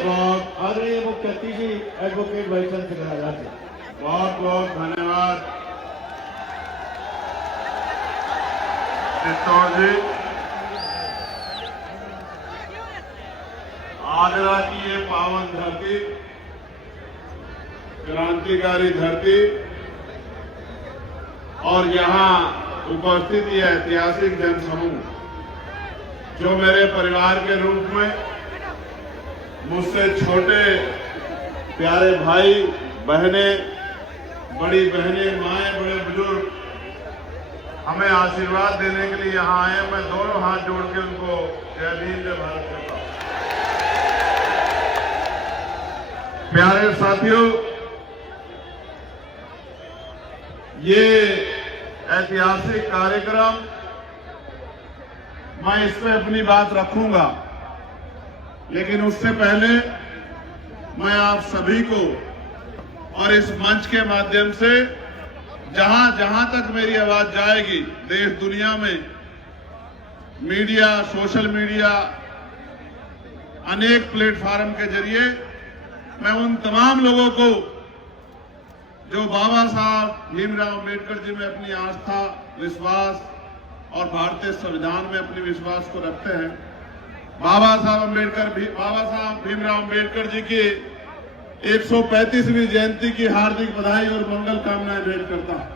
आदरणीय मुख्य अतिथि एडवोकेट भाईचंद सिंह राजा जी, बहुत बहुत धन्यवाद चित्तौड़ जी। आगरा की ये पावन धरती, क्रांतिकारी धरती और यहाँ उपस्थित ये ऐतिहासिक जनसमूह जो मेरे परिवार के रूप में मुझसे छोटे प्यारे भाई बहनें, बड़ी बहनें, माएं, बड़े बुजुर्ग हमें आशीर्वाद देने के लिए यहाँ आए। मैं दोनों हाथ जोड़ के उनको जय भीम जय भारत कहता हूं। प्यारे साथियों, ये ऐतिहासिक कार्यक्रम मैं इस पे अपनी बात रखूंगा, लेकिन उससे पहले मैं आप सभी को और इस मंच के माध्यम से जहां जहां तक मेरी आवाज जाएगी देश दुनिया में, मीडिया, सोशल मीडिया, अनेक प्लेटफार्म के जरिए मैं उन तमाम लोगों को जो बाबा साहब भीमराव अम्बेडकर जी में अपनी आस्था, विश्वास और भारतीय संविधान में अपने विश्वास को रखते हैं, बाबा साहब भीमराव अम्बेडकर जी की 135वीं जयंती की हार्दिक बधाई और मंगल कामनाएं भेंट करता हूं।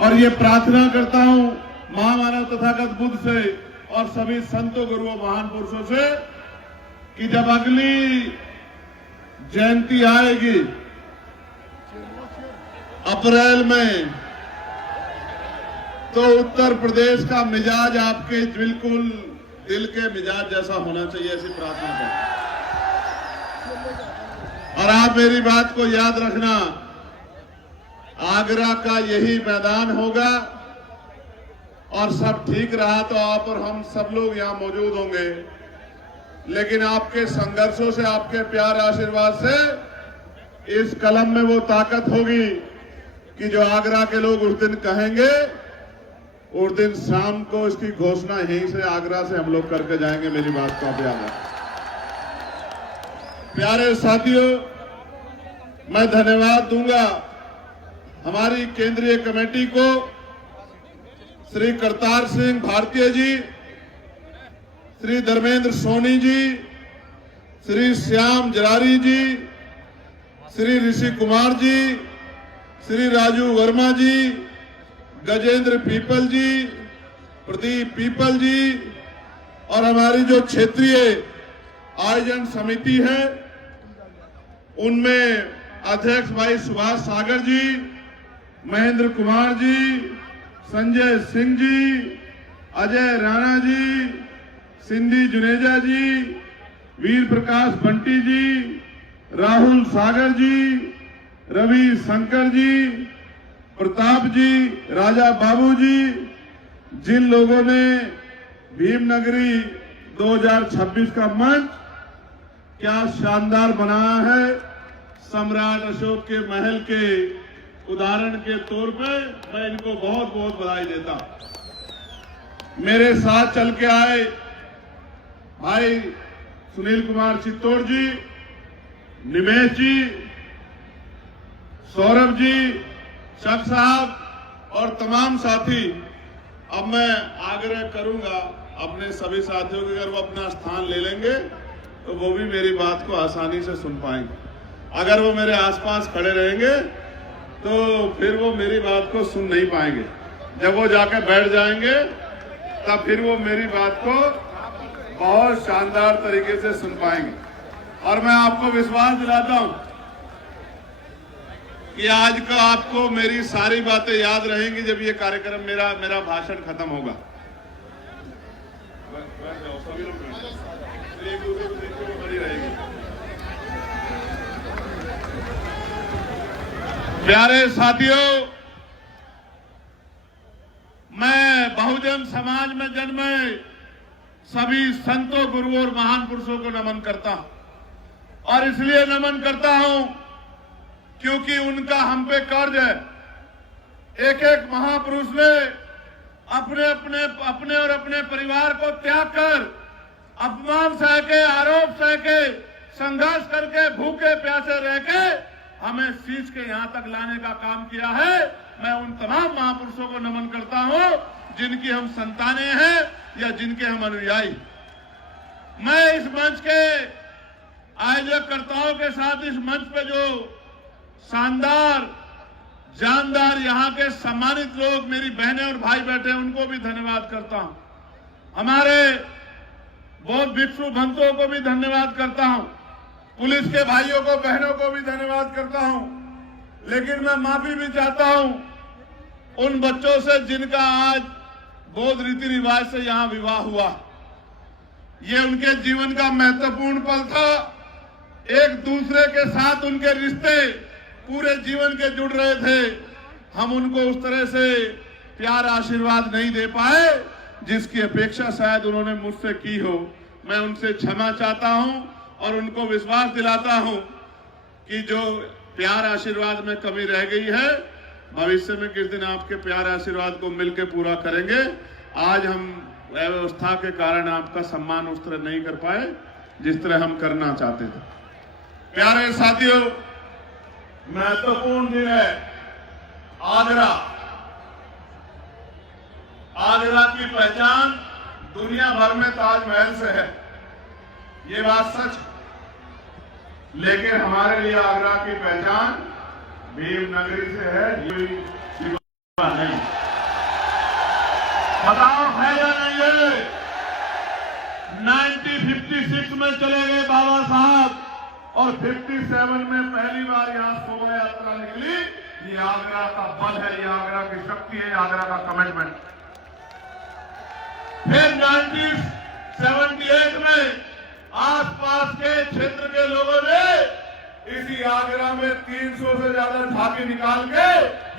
और ये प्रार्थना करता हूं महामानव तथागत बुद्ध से और सभी संतों, गुरुओं, महान पुरुषों से कि जब अगली जयंती आएगी अप्रैल में, तो उत्तर प्रदेश का मिजाज आपके बिल्कुल दिल के मिजाज जैसा होना चाहिए, ऐसी प्रार्थना करें। और आप मेरी बात को याद रखना, आगरा का यही मैदान होगा और सब ठीक रहा तो आप और हम सब लोग यहां मौजूद होंगे, लेकिन आपके संघर्षों से, आपके प्यार आशीर्वाद से इस कलम में वो ताकत होगी कि जो आगरा के लोग उस दिन कहेंगे, उस दिन शाम को इसकी घोषणा यहीं से आगरा से हम लोग करके जाएंगे। मेरी बात को आप याद रखें। प्यारे साथियों, मैं धन्यवाद दूंगा हमारी केंद्रीय कमेटी को, श्री करतार सिंह भारतीय जी, श्री धर्मेंद्र सोनी जी, श्री श्याम जरारी जी, श्री ऋषि कुमार जी, श्री राजू वर्मा जी, गजेंद्र पीपल जी, प्रदीप पीपल जी, और हमारी जो क्षेत्रीय आयोजन समिति है उनमें अध्यक्ष भाई सुभाष सागर जी, महेंद्र कुमार जी, संजय सिंह जी, अजय राणा जी, सिंधी जुनेजा जी, वीर प्रकाश बंटी जी, राहुल सागर जी, रवि शंकर जी, प्रताप जी, राजा बाबू जी, जिन लोगों ने भीमनगरी 2026 का मंच क्या शानदार बनाया है, सम्राट अशोक के महल के उदाहरण के तौर पे मैं इनको बहुत बहुत बधाई देता हूं। मेरे साथ चल के आए भाई सुनील कुमार चित्तौड़ जी, निमेश जी, सौरभ जी, शक साहब और तमाम साथी। अब मैं आग्रह करूंगा अपने सभी साथियों के, अगर वो अपना स्थान ले लेंगे तो वो भी मेरी बात को आसानी से सुन पाएंगे। अगर वो मेरे आसपास खड़े रहेंगे तो फिर वो मेरी बात को सुन नहीं पाएंगे। जब वो जाके बैठ जाएंगे तब फिर वो मेरी बात को बहुत शानदार तरीके से सुन पाएंगे। और मैं आपको विश्वास दिलाता हूं कि आज का आपको मेरी सारी बातें याद रहेंगी जब ये कार्यक्रम मेरा भाषण खत्म होगा। प्यारे साथियों, मैं बहुजन समाज में जन्मे सभी संतों, गुरुओं और महान पुरुषों को नमन करता हूं। और इसलिए नमन करता हूं क्योंकि उनका हम पे कर्ज है। एक एक महापुरुष ने अपने और अपने परिवार को त्याग कर अपमान सह के, आरोप सह के, संघर्ष करके, भूखे प्यासे रह के हमें सींच के यहां तक लाने का काम किया है। मैं उन तमाम महापुरुषों को नमन करता हूं जिनकी हम संतानें हैं या जिनके हम अनुयायी। मैं इस मंच के आयोजककर्ताओं के साथ इस मंच पे जो शानदार, जानदार यहां के सम्मानित लोग, मेरी बहनें और भाई बैठे हैं, उनको भी धन्यवाद करता हूं। हमारे बहुत भिक्षु भक्तों को भी धन्यवाद करता हूं। पुलिस के भाइयों को, बहनों को भी धन्यवाद करता हूं। लेकिन मैं माफी भी चाहता हूं उन बच्चों से जिनका आज बौद्ध रीति रिवाज से यहां विवाह हुआ। ये उनके जीवन का महत्वपूर्ण पल था। एक दूसरे के साथ उनके रिश्ते पूरे जीवन के जुड़ रहे थे। हम उनको उस तरह से प्यार, आशीर्वाद नहीं दे पाए जिसकी अपेक्षा शायद उन्होंने मुझसे की हो। मैं उनसे क्षमा चाहता हूं और उनको विश्वास दिलाता हूं कि जो प्यार आशीर्वाद में कमी रह गई है, भविष्य में किस दिन आपके प्यार आशीर्वाद को मिलकर पूरा करेंगे। आज हम व्यवस्था के कारण आपका सम्मान उस तरह नहीं कर पाए जिस तरह हम करना चाहते थे। प्यारे साथियों, महत्वपूर्ण दिन है। आगरा की पहचान दुनिया भर में ताजमहल से है, ये बात सच। लेकिन हमारे लिए आगरा की पहचान भीम नगरी से है, ये नहीं। बताओ है या नहीं है? 1956 में चले गए बाबा साहब और 57 में पहली बार यहां शोभा यात्रा निकली। ये आगरा का बल है, ये आगरा की शक्ति है, आगरा का कमिटमेंट। फिर 1978 में आसपास के क्षेत्र के लोगों ने इसी आगरा में 300 से ज्यादा झांकी निकाल के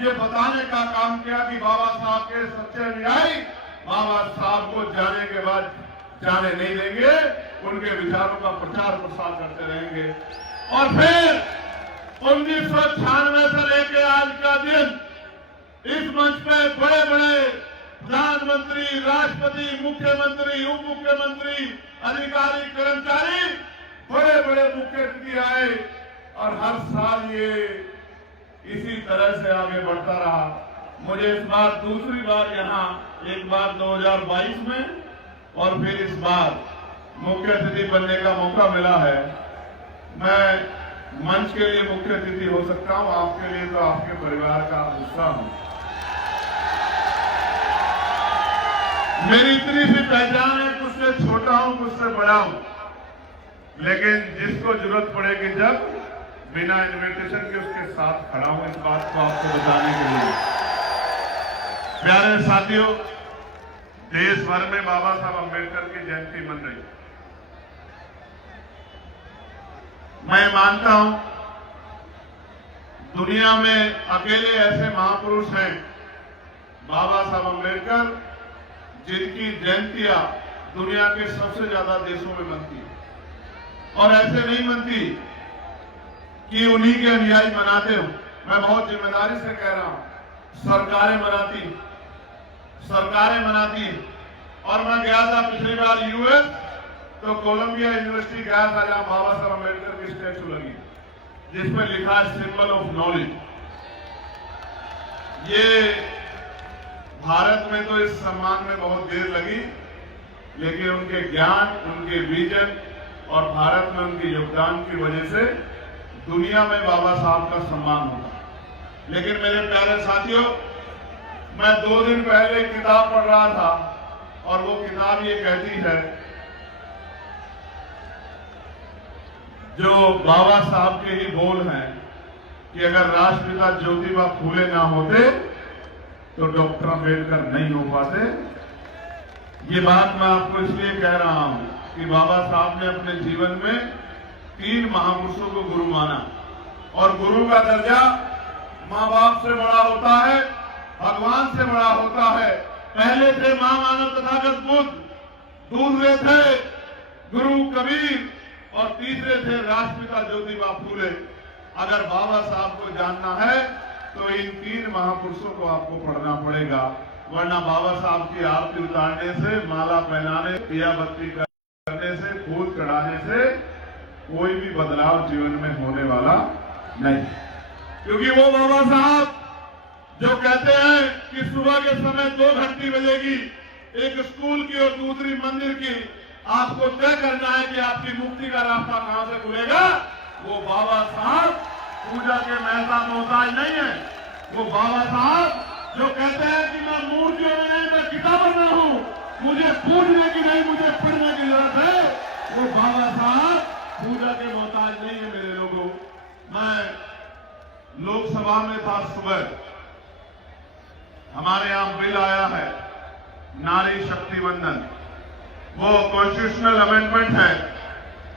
ये बताने का काम किया कि बाबा साहब के सच्चे अनुयायी बाबा साहब को जाने के बाद जाने नहीं देंगे, उनके विचारों का प्रचार प्रसार करते रहेंगे। और फिर 1996 से लेकर आज का दिन इस मंच पे बड़े बड़े प्रधानमंत्री, राष्ट्रपति, मुख्यमंत्री, उप मुख्यमंत्री, अधिकारी, कर्मचारी, बड़े बड़े मुख्य अतिथि आए और हर साल ये इसी तरह से आगे बढ़ता रहा। मुझे इस बार दूसरी बार यहाँ, एक बार 2022 में और फिर इस बार मुख्य अतिथि बनने का मौका मिला है। मैं मंच के लिए मुख्य अतिथि हो सकता हूँ, आपके लिए तो आपके परिवार का हिस्सा हूँ। मेरी इतनी सी पहचान है, कुछ से छोटा हूं, कुछ से बड़ा हूं, लेकिन जिसको जरूरत पड़ेगी जब बिना इनविटेशन के उसके साथ खड़ा हूं, इस बात को आपको बताने के लिए। प्यारे साथियों, देश भर में बाबा साहब अम्बेडकर की जयंती मन रही। मैं मानता हूं दुनिया में अकेले ऐसे महापुरुष हैं बाबा साहब अम्बेडकर जिनकी जयंतियां दुनिया के सबसे ज्यादा देशों में मनती है। और ऐसे नहीं मनती कि उन्हीं के अनुयायी मनाते हो। मैं बहुत जिम्मेदारी से कह रहा हूं, सरकारें मनाती। और मैं गया था पिछली बार यूएस, तो कोलंबिया यूनिवर्सिटी गया था जहां बाबा साहब अम्बेडकर की स्टैचू लगी जिसमें लिखा है सिंबल ऑफ नॉलेज। ये भारत में तो इस सम्मान में बहुत देर लगी, लेकिन उनके ज्ञान, उनके विजन और भारत में उनके योगदान की वजह से दुनिया में बाबा साहब का सम्मान होगा। लेकिन मेरे प्यारे साथियों, मैं 2 दिन पहले एक किताब पढ़ रहा था और वो किताब ये कहती है, जो बाबा साहब के ही बोल हैं कि अगर राष्ट्रपिता ज्योतिबा फूले ना होते तो डॉक्टर अम्बेडकर नहीं हो पाते। ये बात मैं आपको इसलिए कह रहा हूं कि बाबा साहब ने अपने जीवन में 3 महापुरुषों को गुरु माना, और गुरु का दर्जा मां बाप से बड़ा होता है, भगवान से बड़ा होता है। पहले थे महामानव तथागत बुद्ध, दूसरे थे गुरु कबीर और तीसरे थे राष्ट्रपिता ज्योतिबा फूले। अगर बाबा साहब को जानना है तो इन 3 महापुरुषों को आपको पढ़ना पड़ेगा, वरना बाबा साहब की आरती उतारने से, माला पहनाने, दिया बत्ती करने कोई भी बदलाव जीवन में होने वाला नहीं। क्योंकि वो बाबा साहब जो कहते हैं कि सुबह के समय 2 घंटी बजेगी, एक स्कूल की और दूसरी मंदिर की, आपको तय करना है कि आपकी मुक्ति का रास्ता कहां से खुलेगा। वो बाबा साहब पूजा के मेहता मोहताज नहीं है। वो बाबा साहब जो कहते हैं कि मैं मूर्तियों में नहीं, मैं किताबों में हूं, मुझे पूजने की नहीं, मुझे पढ़ने की जरूरत है। वो बाबा साहब पूजा के मोहताज नहीं है। मेरे लोगों, मैं लोकसभा में था सुबह, हमारे यहां बिल आया है नारी शक्ति वंदन, वो कॉन्स्टिट्यूशनल अमेंडमेंट है,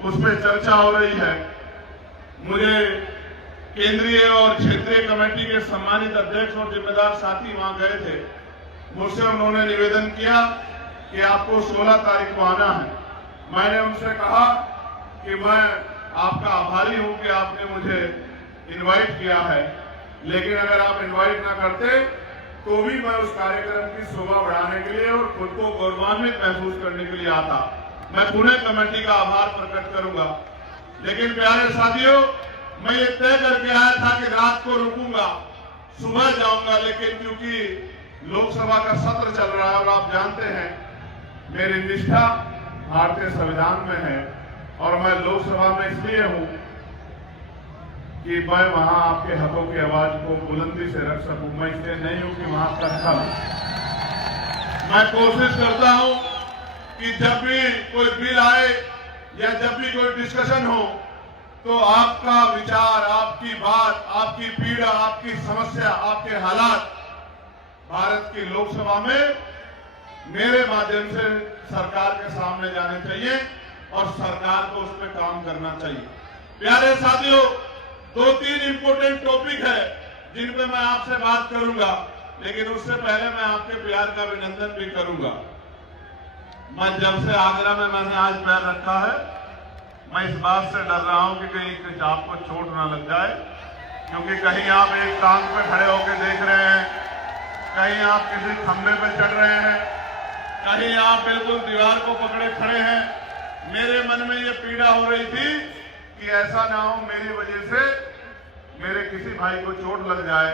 उस पर चर्चा हो रही है। मुझे केंद्रीय और क्षेत्रीय कमेटी के सम्मानित अध्यक्ष और जिम्मेदार साथी वहां गए थे। मुझसे उन्होंने निवेदन किया कि आपको 16 तारीख को आना है। मैंने उनसे कहा कि मैं आपका आभारी हूं कि आपने मुझे इनवाइट किया है, लेकिन अगर आप इनवाइट ना करते तो भी मैं उस कार्यक्रम की शोभा बढ़ाने के लिए और खुद को गौरवान्वित महसूस करने के लिए आता। मैं पुणे कमेटी का आभार प्रकट करूंगा। लेकिन प्यारे साथियों, मैं ये तय करके आया था कि रात को रुकूंगा, सुबह जाऊंगा, लेकिन क्योंकि लोकसभा का सत्र चल रहा है और आप जानते हैं मेरी निष्ठा भारतीय संविधान में है और मैं लोकसभा में इसलिए हूं कि मैं वहां आपके हकों की आवाज को बुलंदी से रख सकूं। मैं इसलिए नहीं हूं कि वहां तक मैं कोशिश करता हूं कि जब भी कोई बिल आए या जब भी कोई डिस्कशन हो तो आपका विचार, आपकी बात, आपकी पीड़ा, आपकी समस्या, आपके हालात भारत की लोकसभा में मेरे माध्यम से सरकार के सामने जाने चाहिए और सरकार को उस पर काम करना चाहिए। प्यारे साथियों, 2-3 इंपोर्टेंट टॉपिक है जिन पे मैं आपसे बात करूंगा, लेकिन उससे पहले मैं आपके प्यार का अभिनंदन भी करूंगा। मैं जब से आगरा में मैंने आज पैर रखा है, मैं इस बात से डर रहा हूं कि कहीं कुछ आपको चोट ना लग जाए, क्योंकि कहीं आप एक टांग पे खड़े होकर देख रहे हैं, कहीं आप किसी खंभे पे चढ़ रहे हैं, कहीं आप बिल्कुल दीवार को पकड़े खड़े हैं। मेरे मन में ये पीड़ा हो रही थी कि ऐसा ना हो मेरी वजह से मेरे किसी भाई को चोट लग जाए,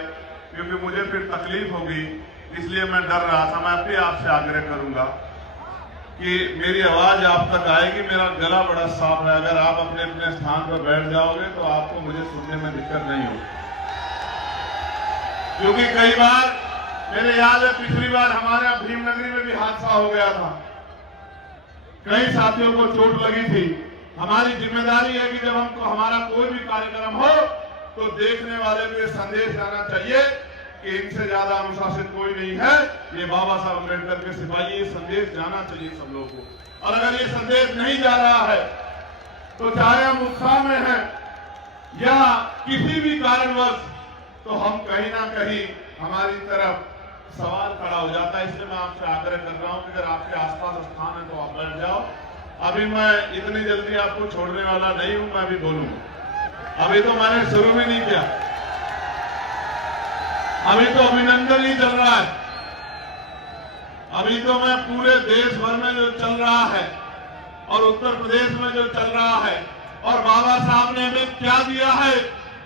क्योंकि मुझे फिर तकलीफ होगी। इसलिए मैं डर रहा था। मैं भी आपसे आग्रह करूंगा कि मेरी आवाज आप तक आएगी। मेरा गला बड़ा साफ है, अगर आप अपने अपने स्थान पर बैठ जाओगे तो आपको मुझे सुनने में दिक्कत नहीं होगी। क्योंकि कई बार मेरे याद है पिछली बार हमारे यहाँ भीमनगरी में भी हादसा हो गया था, कई साथियों को चोट लगी थी। हमारी जिम्मेदारी है कि जब हमको हमारा कोई भी कार्यक्रम हो तो देखने वाले को ये संदेश जाना चाहिए कि इनसे ज्यादा अनुशासित कोई नहीं है, ये बाबा साहब अम्बेडकर के सिपाही। ये संदेश जाना चाहिए सब लोगों को। और अगर ये संदेश नहीं जा रहा है तो चाहे हम उत्साह में हैं या किसी भी कारणवश, तो हम कहीं ना कहीं हमारी तरफ सवाल खड़ा हो जाता है। इसलिए मैं आपसे आग्रह कर रहा हूं कि अगर आपके आसपास स्थान है तो आप बैठ जाओ। अभी मैं इतनी जल्दी आपको छोड़ने वाला नहीं हूं, मैं भी बोलूंगा। अभी तो मैंने शुरू भी नहीं किया, अभी तो अभिनंदन ही चल रहा है। अभी तो मैं पूरे देश भर में जो चल रहा है और उत्तर प्रदेश में जो चल रहा है और बाबा साहब ने हमें क्या दिया है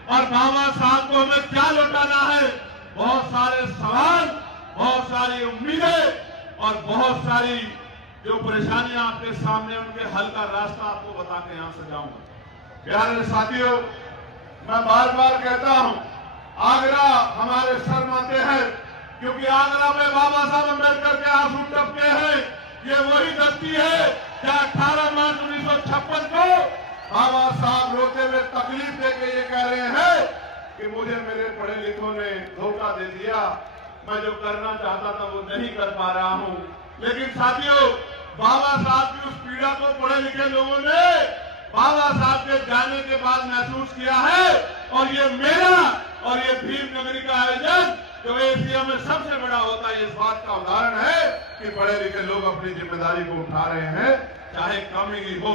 और बाबा साहब को हमें क्या लौटाना है, बहुत सारे सवाल, बहुत सारी उम्मीदें और बहुत सारी जो परेशानियां आपके सामने, उनके हल का रास्ता आपको बता के यहां से जाऊंगा। प्यारे साथियों, मैं बार बार कहता हूं, आगरा हमारे सर माथे है, क्योंकि आगरा में बाबा साहब अम्बेडकर के आंसू टपके हैं। ये वही धरती है जहां 18 मार्च 1956 को बाबा साहब रोते हुए तकलीफ देके ये कह रहे हैं कि मुझे मेरे पढ़े लिखों ने धोखा दे दिया, मैं जो करना चाहता था वो नहीं कर पा रहा हूं। लेकिन साथियों, बाबा साहब की उस पीड़ा को पढ़े लिखे लोगों ने बाबा साहब के जाने के बाद महसूस किया है। और ये मेरा और ये भीमनगरी का आयोजन जो एशिया में सबसे बड़ा होता है, इस बात का उदाहरण है कि पढ़े लिखे लोग अपनी जिम्मेदारी को उठा रहे हैं, चाहे कम ही हो,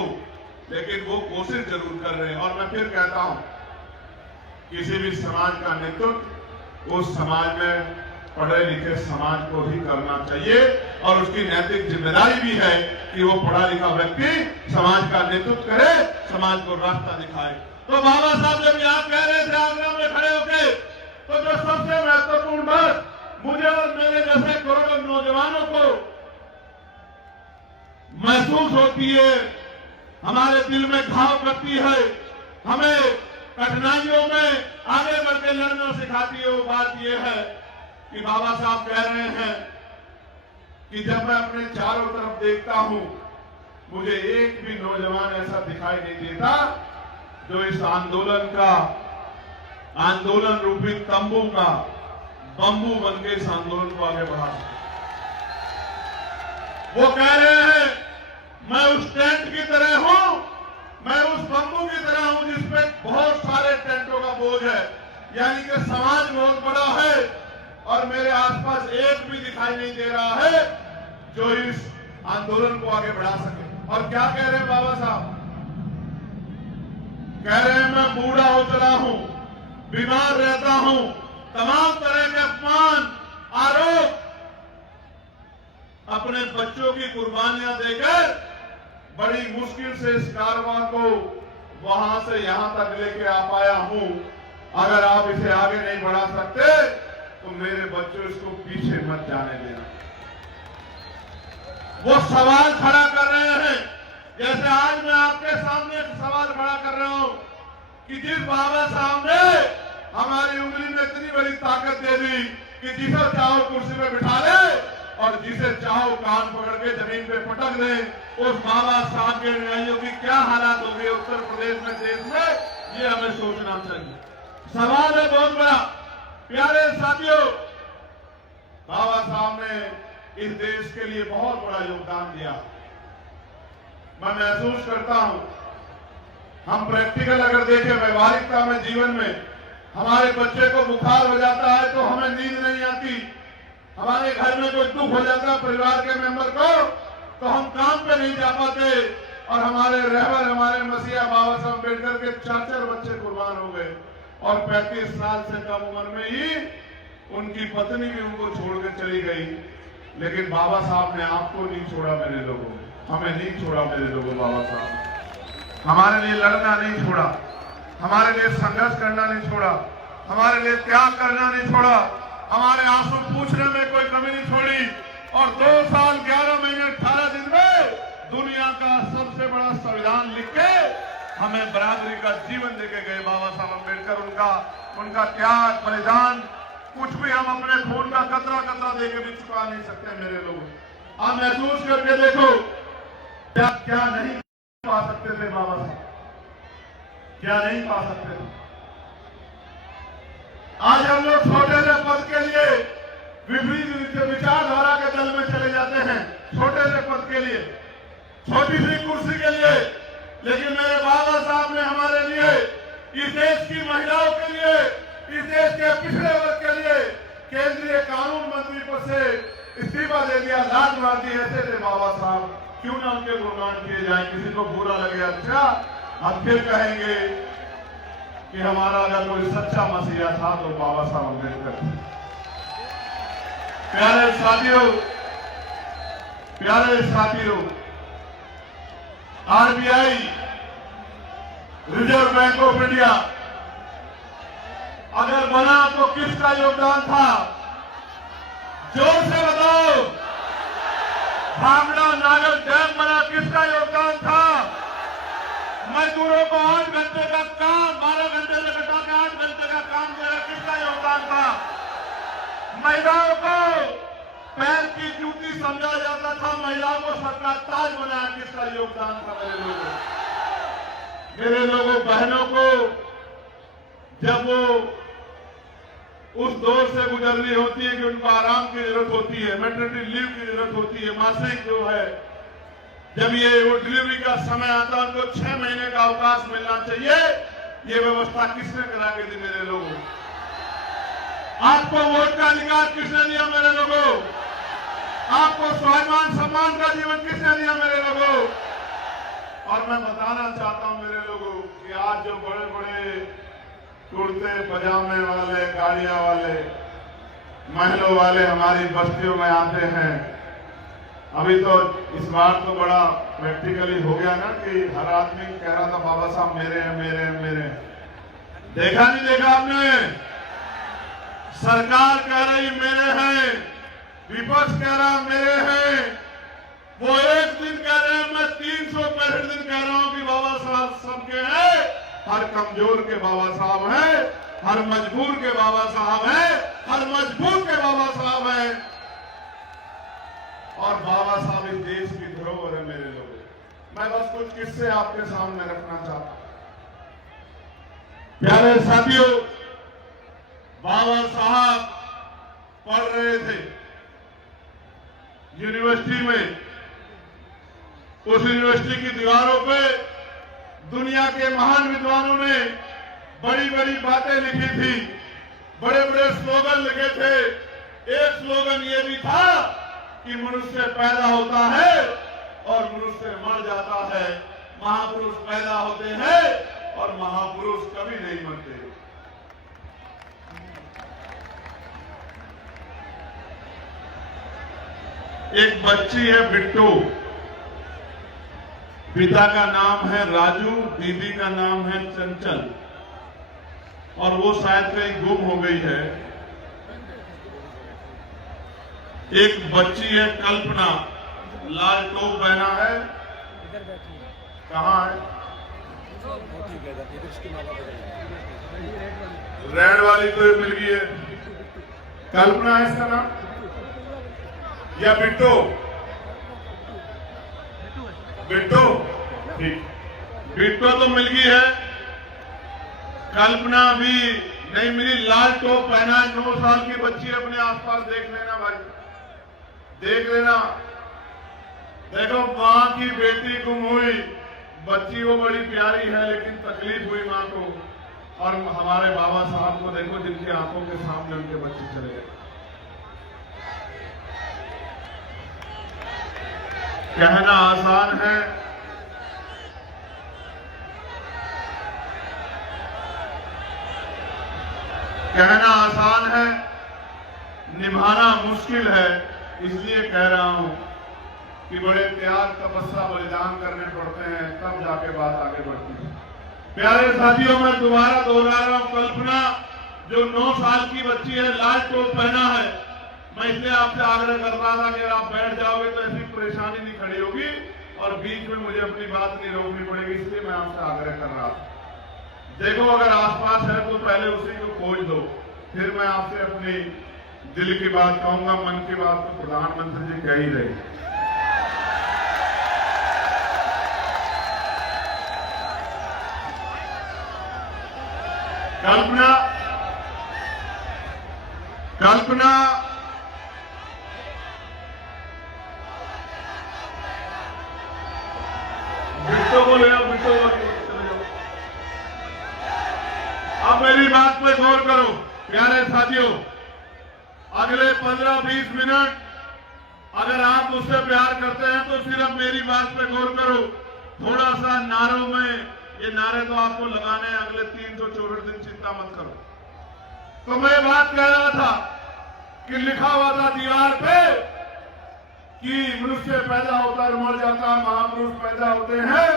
लेकिन वो कोशिश जरूर कर रहे हैं। और मैं फिर कहता हूं, किसी भी समाज का नेतृत्व उस समाज में पढ़े लिखे समाज को ही करना चाहिए और उसकी नैतिक जिम्मेदारी भी है कि वो पढ़ा लिखा व्यक्ति समाज का नेतृत्व करे, समाज को रास्ता दिखाए। तो बाबा साहब जब यहाँ कह रहे थे आगरा में खड़े होके, तो जो सबसे महत्वपूर्ण बात मुझे और मेरे जैसे करोड़ों नौजवानों को महसूस होती है, हमारे दिल में घाव करती है, हमें कठिनाइयों में आगे बढ़ के लड़ना सिखाती है, वो बात ये है कि बाबा साहब कह रहे हैं कि जब मैं अपने चारों तरफ देखता हूं, मुझे एक भी नौजवान ऐसा दिखाई नहीं देता जो इस आंदोलन रूपी तंबू का बंबू बन के इस आंदोलन को आगे बढ़ा सके। वो कह रहे हैं मैं उस टेंट की तरह हूं, मैं उस बंबू की तरह हूं जिसपे बहुत सारे टेंटों का बोझ है, यानी कि समाज बहुत बड़ा है और मेरे आसपास एक भी दिखाई नहीं दे रहा है जो इस आंदोलन को आगे बढ़ा सके। और क्या कह रहे हैं बाबा साहब? कह रहे हैं मैं बूढ़ा हो चला हूं, बीमार रहता हूं, तमाम तरह के अपमान आरोप अपने बच्चों की कुर्बानियां देकर बड़ी मुश्किल से इस कारवां को वहां से यहां तक लेके आ पाया हूं। अगर आप इसे आगे नहीं बढ़ा सकते तो मेरे बच्चों इसको पीछे मत जाने देना। वो सवाल खड़ा कर रहे हैं, जैसे आज मैं आपके सामने एक सवाल खड़ा कर रहा हूं कि जिस बाबा साहब ने हमारी उंगली में इतनी बड़ी ताकत दे दी कि जिसे चाहो कुर्सी पे बिठा ले और जिसे चाहो कान पकड़ के जमीन पे पटक दे, उस बाबा साहब के अनुयायियों की क्या हालात होगी उत्तर प्रदेश में, देश में, ये हमें सोचना चाहिए। सवाल है बहुत बड़ा। प्यारे साथियों, बाबा साहब ने इस देश के लिए बहुत बड़ा योगदान दिया। मैं महसूस करता हूं, हम प्रैक्टिकल अगर देखें व्यवहारिकता में, जीवन में, हमारे बच्चे को बुखार हो जाता है तो हमें नींद नहीं आती, हमारे घर में कोई दुख हो जाता है परिवार के मेंबर को तो हम काम पे नहीं जा पाते, और हमारे रहबर, हमारे मसीहा बाबा साहब अम्बेडकर के 4 बच्चे कुर्बान हो गए और 35 साल से कम उम्र में ही उनकी पत्नी भी उनको छोड़ के चली गई। लेकिन बाबा साहब ने आपको नहीं छोड़ा मेरे लोगों, हमें नहीं छोड़ा मेरे लोगों। बाबा साहब हमारे लिए लड़ना नहीं छोड़ा, हमारे लिए संघर्ष करना नहीं छोड़ा, हमारे लिए त्याग करना नहीं छोड़ा, हमारे आंसू पूछने में कोई कमी नहीं छोड़ी। और 2 साल 11 महीने 18 दिन में दुनिया का सबसे बड़ा संविधान लिख के हमें बराबरी का जीवन देके गए बाबा साहब अम्बेडकर। उनका त्याग, बलिदान कुछ भी हम अपने खून का कतरा कतरा देके भी चुका नहीं सकते मेरे लोग। आप महसूस करके देखो क्या नहीं पा सकते थे बाबा साहब, क्या नहीं पा सकते थे। आज हम लोग छोटे से पद के लिए विपरीत विचारधारा के दल में चले जाते हैं, छोटे से पद के लिए, छोटी सी कुर्सी के लिए। लेकिन मेरे बाबा साहब ने हमारे लिए, इस देश की महिलाओं के लिए, इस देश के पिछड़े वर्ग के लिए केंद्रीय कानून मंत्री पद से इस्तीफा दे दिया, लात मार दी। ऐसे थे बाबा साहब, क्यों ना उनके गुणगान किए जाए। किसी को बुरा लगे, अच्छा हम फिर कहेंगे कि हमारा अगर कोई सच्चा मसीहा था तो बाबा साहब अम्बेडकर। प्यारे साथियों, RBI, reserve bank of India अगर बना तो किसका योगदान था? जोर से बताओ। भांगड़ा नागर डैम बना, किसका योगदान था? मजदूरों को 8 घंटे का काम 12 घंटे से घटा के 8 घंटे का काम देना, किसका योगदान था? महिलाओं को पैर की जूती समझा जाता था, महिलाओं को सरकार ताज बनाया, किसका योगदान था? मेरे लोगों, बहनों को जब वो उस दौर से गुजरनी होती है कि उनको आराम की जरूरत होती है, मैटरनिटी लीव की जरूरत होती है, मासिक जो है, जब वो डिलीवरी का समय आता है उनको 6 महीने का अवकाश मिलना चाहिए। ये व्यवस्था किसने करा के दी मेरे लोगों? आपको वोट का अधिकार किसने दिया मेरे लोगों? आपको स्वाभिमान सम्मान का जीवन किसने दिया मेरे लोगों? और मैं बताना चाहता हूं मेरे लोगों कि आज जो बड़े बड़े कुर्ते पजामे वाले, गाड़ियां वाले महलों वाले हमारी बस्तियों में आते हैं। अभी तो इस बार तो बड़ा प्रैक्टिकली हो गया ना कि हर आदमी कह रहा था बाबा साहब मेरे हैं, मेरे हैं, मेरे हैं। देखा नहीं देखा आपने? सरकार कह रही मेरे हैं, विपक्ष कह रहा मेरे हैं, वो एक दिन कह रहे हैं, मैं 365 दिन कह रहा हूं कि बाबा साहब सबके हैं, हर कमजोर के बाबा साहब हैं, हर मजबूर के बाबा साहब हैं, हर मजबूर के बाबा साहब हैं। और बाबा साहब इस देश की धरोहर है मेरे लोग। मैं बस कुछ किस्से आपके सामने रखना चाहता हूं। प्यारे साथियों, बाबा साहब पढ़ रहे थे यूनिवर्सिटी में। उस यूनिवर्सिटी की दीवारों पे दुनिया के महान विद्वानों ने बड़ी बड़ी बातें लिखी थी, बड़े बड़े स्लोगन लिखे थे। एक स्लोगन ये भी था कि मनुष्य पैदा होता है और मनुष्य मर जाता है, महापुरुष पैदा होते हैं और महापुरुष कभी नहीं मरते। एक बच्ची है बिट्टू, पिता का नाम है राजू, दीदी का नाम है चंचल, और वो शायद कहीं गुम हो गई है। एक बच्ची है कल्पना, लाल टोप पहना है, कहाँ है? रेड वाली तो मिल गई है। कल्पना है इसका नाम या बिट्टू? बिट्टू, ठीक, बिट्टू तो मिल गई है, कल्पना भी नहीं मिली। लाल टोप पहना है, 9 साल की बच्ची। अपने आसपास देख लेना भाई, देख लेना। देखो, मां की बेटी गुम हुई, बच्ची वो बड़ी प्यारी है, लेकिन तकलीफ हुई मां को। और हमारे बाबा साहब को देखो, जिनकी आंखों के सामने उनके बच्चे चले गए। कहना आसान है, कहना आसान है, निभाना मुश्किल है। इसलिए कह रहा हूं कि बड़े त्याग, तपस्या, बलिदान करने पड़ते हैं, तब जाके बात आगे बढ़ती है। प्यारे साथियों, मैं दोबारा दोहरा रहा हूं, कल्पना जो 9 साल की बच्ची है, लाल टोप पहना है। मैं इसलिए आपसे आग्रह कर रहा था कि अगर आप बैठ जाओगे तो ऐसी परेशानी नहीं खड़ी होगी और बीच में मुझे अपनी बात नहीं रोकनी पड़ेगी, इसलिए मैं आपसे आग्रह कर रहा था। देखो, अगर आसपास है तो पहले उसी को खोज दो, फिर मैं आपसे अपनी दिल की बात कहूंगा। मन की बात तो प्रधानमंत्री जी कह ही रहे। कल्पना, कल्पना बिट्टू को ले आओ, बिट्टू को चले जाओ। अब मेरी बात पे गौर करो प्यारे साथियों। अगले 15-20 मिनट अगर आप मुझसे प्यार करते हैं तो सिर्फ मेरी बात पे गौर करो। थोड़ा सा नारों में, ये नारे तो आपको लगाने हैं अगले 364 दिन, चिंता मत करो। तो मैं बात कह रहा था कि लिखा हुआ था दीवार पे कि मनुष्य पैदा होता है, मर जाता है, महापुरुष पैदा होते हैं,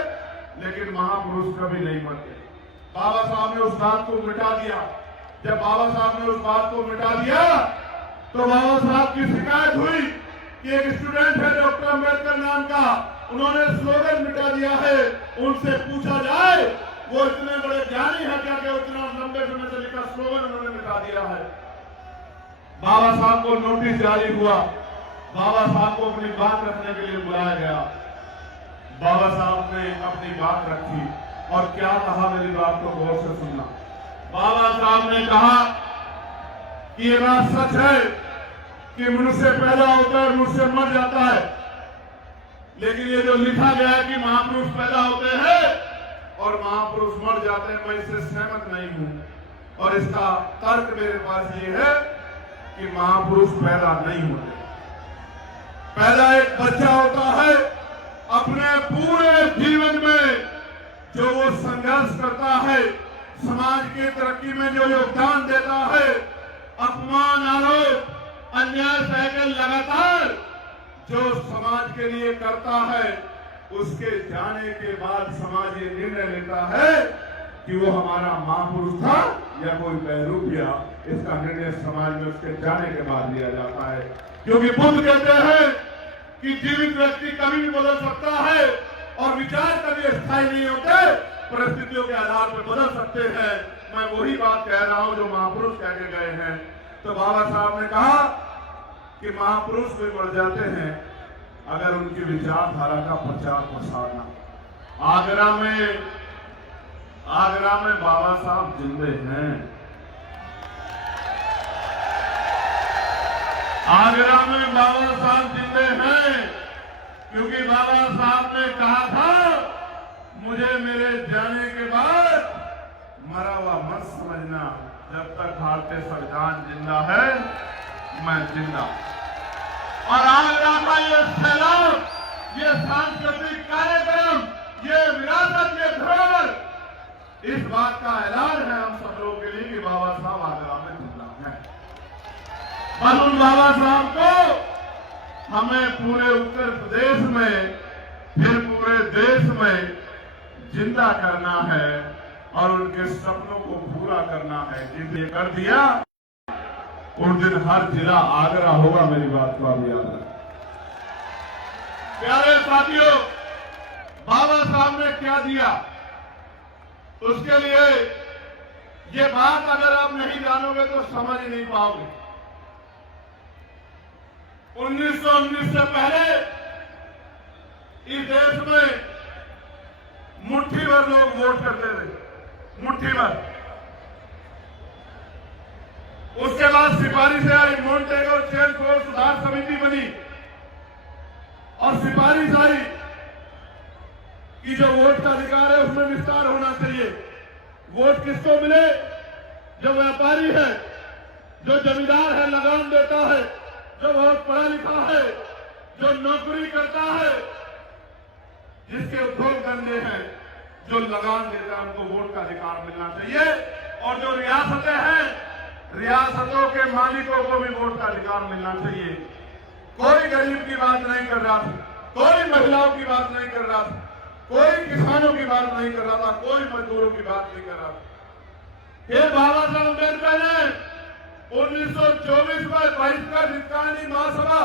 लेकिन महापुरुष कभी नहीं मरते। बाबा साहब ने उस बात को मिटा दिया। जब बाबा साहब ने उस बात को मिटा दिया तो बाबा साहब की शिकायत हुई कि एक स्टूडेंट है डॉक्टर अम्बेडकर नाम का, उन्होंने स्लोगन मिटा दिया है। उनसे पूछा जाए वो इतने बड़े ज्ञानी है क्या कि उतना लंबे समय से लिखा स्लोगन उन्होंने मिटा दिया है। बाबा साहब को नोटिस जारी हुआ, बाबा साहब को अपनी बात रखने के लिए बुलाया गया। बाबा साहब ने अपनी बात रखी और क्या कहा, मेरी बात को गौर से सुनना। बाबा साहब ने कहा कि ये बात सच है कि मनुष्य पैदा होता है और मनुष्य मर जाता है, लेकिन ये जो लिखा गया है कि महापुरुष पैदा होते हैं और महापुरुष मर जाते हैं, मैं इससे सहमत नहीं हूं। और इसका तर्क मेरे पास ये है कि महापुरुष पैदा नहीं होते। पैदा एक बच्चा होता है, अपने पूरे जीवन में जो वो संघर्ष करता है, समाज की तरक्की में जो योगदान देता है, अपमान, आरोप, अन्याय सहकर लगातार जो समाज के लिए करता है, उसके जाने के बाद समाज ये निर्णय लेता है कि वो हमारा महापुरुष था या कोई बहरूपिया। इसका निर्णय समाज में उसके जाने के बाद लिया जाता है, क्योंकि बुद्ध कहते हैं कि जीवित व्यक्ति कभी भी बदल सकता है और विचार कभी स्थायी नहीं होते, परिस्थितियों के आधार पर बदल सकते हैं। मैं वही बात कह रहा हूं जो महापुरुष कह के गए हैं। तो बाबा साहब ने कहा कि महापुरुष भी बढ़ जाते हैं अगर उनकी विचारधारा का प्रचार प्रसार ना। आगरा में बाबा साहब जिंदे हैं। आगरा में बाबा साहब जिंदे हैं क्योंकि बाबा साहब ने कहा था, मुझे मेरे जाने के बाद मरा हुआ मत समझना, जब तक भारतीय संविधान जिंदा है मैं जिंदा। और आगरा का ये सैलाब, ये सांस्कृतिक कार्यक्रम, ये विरासत, ये धरोहर, इस बात का ऐलान है हम सब लोगों के लिए कि बाबा साहब आगरा में जिंदा हैं। बस उन बाबा साहब को हमें पूरे उत्तर प्रदेश में, फिर पूरे देश में जिंदा करना है और उनके सपनों को पूरा करना है। जिस ये कर दिया उस दिन हर जिला आगरा होगा। मेरी बात को आप याद रखें। प्यारे साथियों, बाबा साहब ने क्या दिया, उसके लिए ये बात अगर आप नहीं जानोगे तो समझ नहीं पाओगे। 1919 से पहले इस देश में मुट्ठी भर लोग वोट करते थे, मुट्ठी भर। उसके बाद सिफारिशें आई, मोन्टेगो चेन सुधार समिति बनी और सिफारिश आई कि जो वोट का अधिकार है उसमें विस्तार होना चाहिए। वोट किसको मिले? जो व्यापारी है, जो जमींदार है, लगान देता है, जो बहुत पढ़ा लिखा है, जो नौकरी करता है, जिसके उद्योग धंधे हैं, जो लगान देता है, उनको वोट का अधिकार मिलना चाहिए। और जो रियासतें हैं, रियासतों के मालिकों को भी वोट का अधिकार मिलना चाहिए। कोई गरीब की बात नहीं कर रहा था, कोई महिलाओं की बात नहीं कर रहा था, कोई किसानों की बात नहीं कर रहा था, कोई मजदूरों की बात नहीं कर रहा था। ये बाबा साहब अम्बेडकर ने 1924 में बहिष्कार हितकारिणी महासभा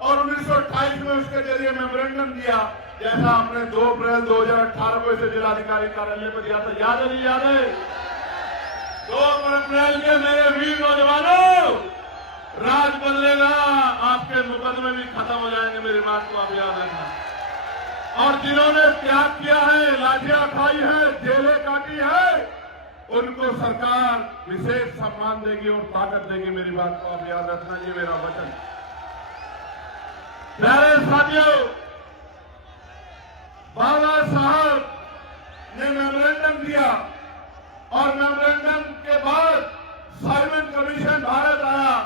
और 1928 में उसके जरिए मेमोरेंडम दिया, जैसा हमने 2 अप्रैल 2018 को इसे जिलाधिकारी कार्यालय में दिया था। याद है नहीं याद है? 2 अप्रैल के मेरे वीर नौजवानों, राज बदलेगा, आपके मुकदमे भी खत्म हो जाएंगे। मेरी बात को आप याद रखना। और जिन्होंने त्याग किया है, लाठियां खाई है, जेलें काटी है, उनको सरकार विशेष सम्मान देगी और ताकत देगी। मेरी बात को आप याद रखना, ये मेरा वचन। प्यारे साथियों, बाबा साहब ने मेमोरेंडम दिया और मेमोरेंडम के बाद साइमन कमीशन भारत आया।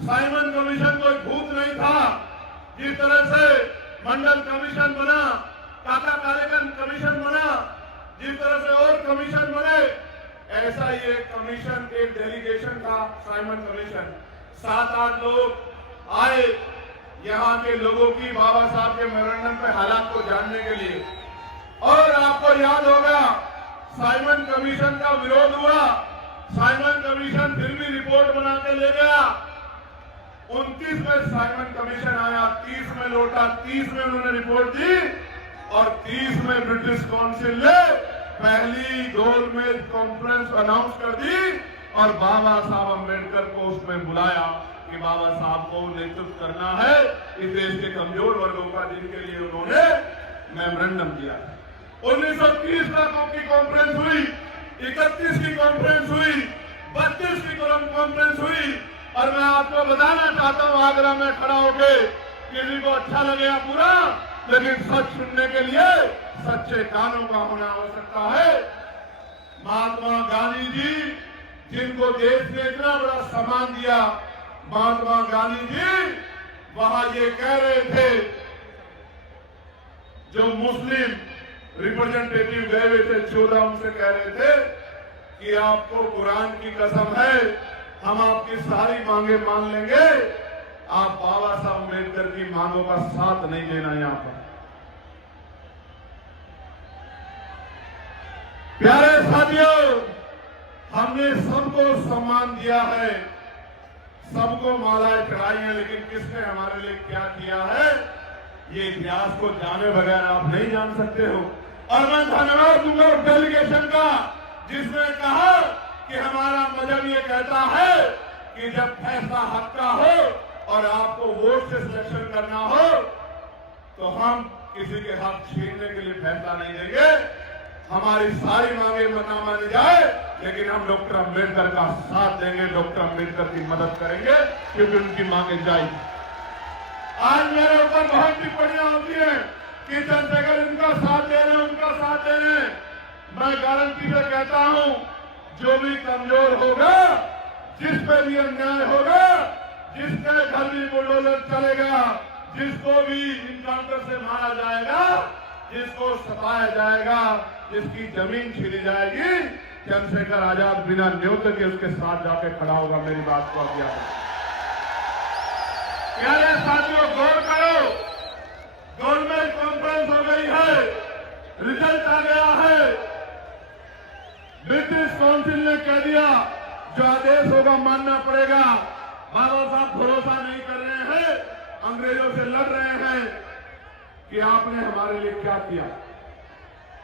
साइमन कमीशन कोई भूत नहीं था। जिस तरह से मंडल कमीशन बना, काका कार्यक्रम कमीशन बना, जिस तरह से और कमीशन बने, ऐसा ही एक कमीशन, एक डेलीगेशन था, साइमन कमीशन। 7-8 लोग आए यहाँ के लोगों की बाबा साहब के मेमोरेंडम पे हालात को जानने के लिए। और आपको याद होगा, साइमन कमीशन का विरोध हुआ। साइमन कमीशन फिर भी रिपोर्ट बना के ले गया। 29 में साइमन कमीशन आया, 30 में लौटा, 30 में उन्होंने रिपोर्ट दी और 30 में ब्रिटिश काउंसिल ने पहली गोलमेज कॉन्फ्रेंस अनाउंस कर दी और बाबा साहब अम्बेडकर को उसमें बुलाया कि बाबा साहब को नेतृत्व करना है इस देश के कमजोर वर्गों का, जिनके लिए उन्होंने मेमोरेंडम दिया। 1930 तक की कॉन्फ्रेंस हुई, 31 की कॉन्फ्रेंस हुई, 32 की कॉन्फ्रेंस हुई। और मैं आपको बताना चाहता हूं, आगरा में खड़ा होके, किसी को अच्छा लगेगा पूरा, लेकिन सच सुनने के लिए सच्चे कानों का होना आवश्यकता है। महात्मा गांधी जी, जिनको देश ने इतना बड़ा सम्मान दिया, महात्मा गांधी जी वहां ये कह रहे थे, जो मुस्लिम रिप्रेजेंटेटिव गए हुए थे 14, उनसे कह रहे थे कि आपको कुरान की कसम है हम आपकी सारी मांगे मान लेंगे। आप बाबा साहब अम्बेडकर की मांगों का साथ नहीं देना। यहां पर प्यारे साथियों, हमने सबको सम्मान दिया है, सबको मालाएं चढ़ाई है, लेकिन किसने हमारे लिए क्या किया है ये इतिहास को जाने बगैर आप नहीं जान सकते हो। और मैं धन्यवाद दूंगा उस डेलीगेशन का जिसने कहा कि हमारा मजहब ये कहता है कि जब फैसला हक का हो और आपको वोट से सिलेक्शन करना हो तो हम किसी के हक छीनने के लिए फैसला नहीं देंगे। हमारी सारी मांगे ना मानी जाए, लेकिन हम डॉक्टर अम्बेडकर का साथ देंगे, डॉक्टर अम्बेडकर की मदद करेंगे, क्योंकि उनकी मांगे जाएगी। आज मेरे ऊपर बहुत टिप्पणियां होती हैं कि चंद्रशेखर इनका साथ दे रहे हैं, उनका साथ दे रहे हैं। मैं गारंटी से कहता हूं, जो भी कमजोर होगा, जिस पे भी अन्याय होगा, जिसके घर भी बुलडोजर चलेगा, जिसको भी इनकाउंटर से मारा जाएगा, जिसको सताया जाएगा, जिसकी जमीन छीनी जाएगी, चंद्रशेखर आजाद बिना न्योते के उसके साथ जाके खड़ा होगा। मेरी बात को आज्ञा है। प्यारे साथियों, गौर करो, गवर्नमेंट कॉन्फ्रेंस हो गई है, रिजल्ट आ गया है। ब्रिटिश काउंसिल ने कह दिया जो आदेश होगा मानना पड़ेगा। बाबा साहब भरोसा नहीं कर रहे हैं, अंग्रेजों से लड़ रहे हैं कि आपने हमारे लिए क्या किया,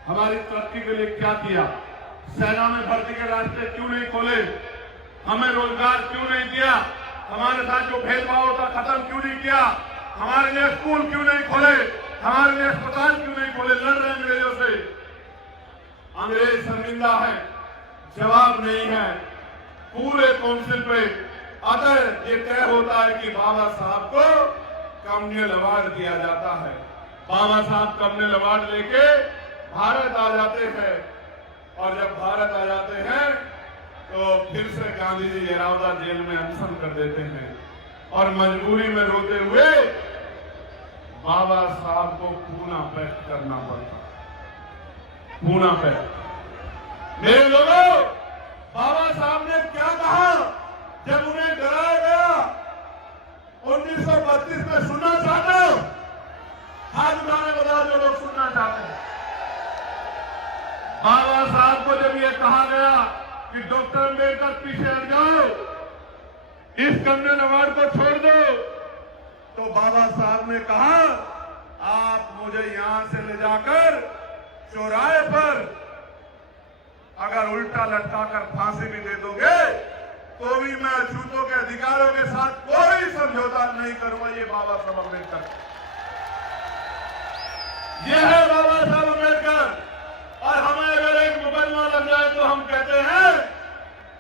हमारी तरक्की के लिए क्या किया। सेना में भर्ती के रास्ते क्यों नहीं खोले, हमें रोजगार क्यों नहीं दिया, हमारे साथ जो भेदभाव था खत्म क्यों नहीं किया, हमारे लिए स्कूल क्यों नहीं खोले, हमारे लिए अस्पताल क्यों नहीं खोले। लड़ रहे अंग्रेजों से। अंग्रेज शर्मिंदा है, जवाब नहीं है पूरे काउंसिल पे। अतः ये तय होता है कि बाबा साहब को कम्युनल अवार्ड दिया जाता है। बाबा साहब कम्युनल अवार्ड लेके भारत आ जाते हैं, और जब भारत आ जाते हैं तो फिर से गांधी जी येरावदा जेल में अनशन कर देते हैं, और मजबूरी में रोते हुए बाबा साहब को पूना पैक करना पड़ता। पूना पैक। मेरे लोगों, बाबा साहब ने क्या कहा जब उन्हें डराया गया 1932 में? सुनना चाहते हो? हाथ उठाने बता जो लोग सुनना चाहते हैं। बाबा साहब को जब यह कहा गया कि डॉक्टर अम्बेडकर पीछे हट जाओ, इस कम्युनल अवार्ड को छोड़ दो, तो बाबा साहब ने कहा आप मुझे यहां से ले जाकर चौराहे पर अगर उल्टा लटकाकर फांसी भी दे दोगे तो भी मैं अछूतों के अधिकारों के साथ कोई समझौता नहीं करूंगा। ये बाबा साहब अम्बेडकर, ये है बाबा साहब अम्बेडकर। और हमें अगर एक मुकदमा लग जाए तो हम कहते हैं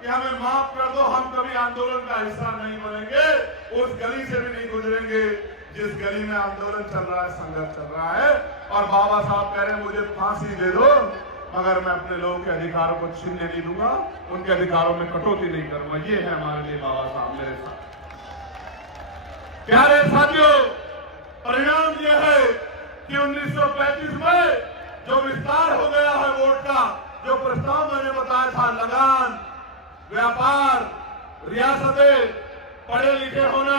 कि हमें माफ कर दो, हम कभी आंदोलन का हिस्सा नहीं बनेंगे, उस गली से भी नहीं गुजरेंगे जिस गली में आंदोलन चल रहा है, संघर्ष चल रहा है। और बाबा साहब कह रहे हैं मुझे फांसी दे दो, मगर मैं अपने लोगों के अधिकारों को छीनने नहीं दूंगा, उनके अधिकारों में कटौती नहीं करूंगा। ये है हमारे लिए बाबा साहब मेरे साथ। प्यारे साथियों, परिणाम यह है कि 1935 में जो विस्तार हो गया है वोट का, जो प्रस्ताव मैंने बताया था, लगान, व्यापार, रियासतें, पढ़े लिखे होना,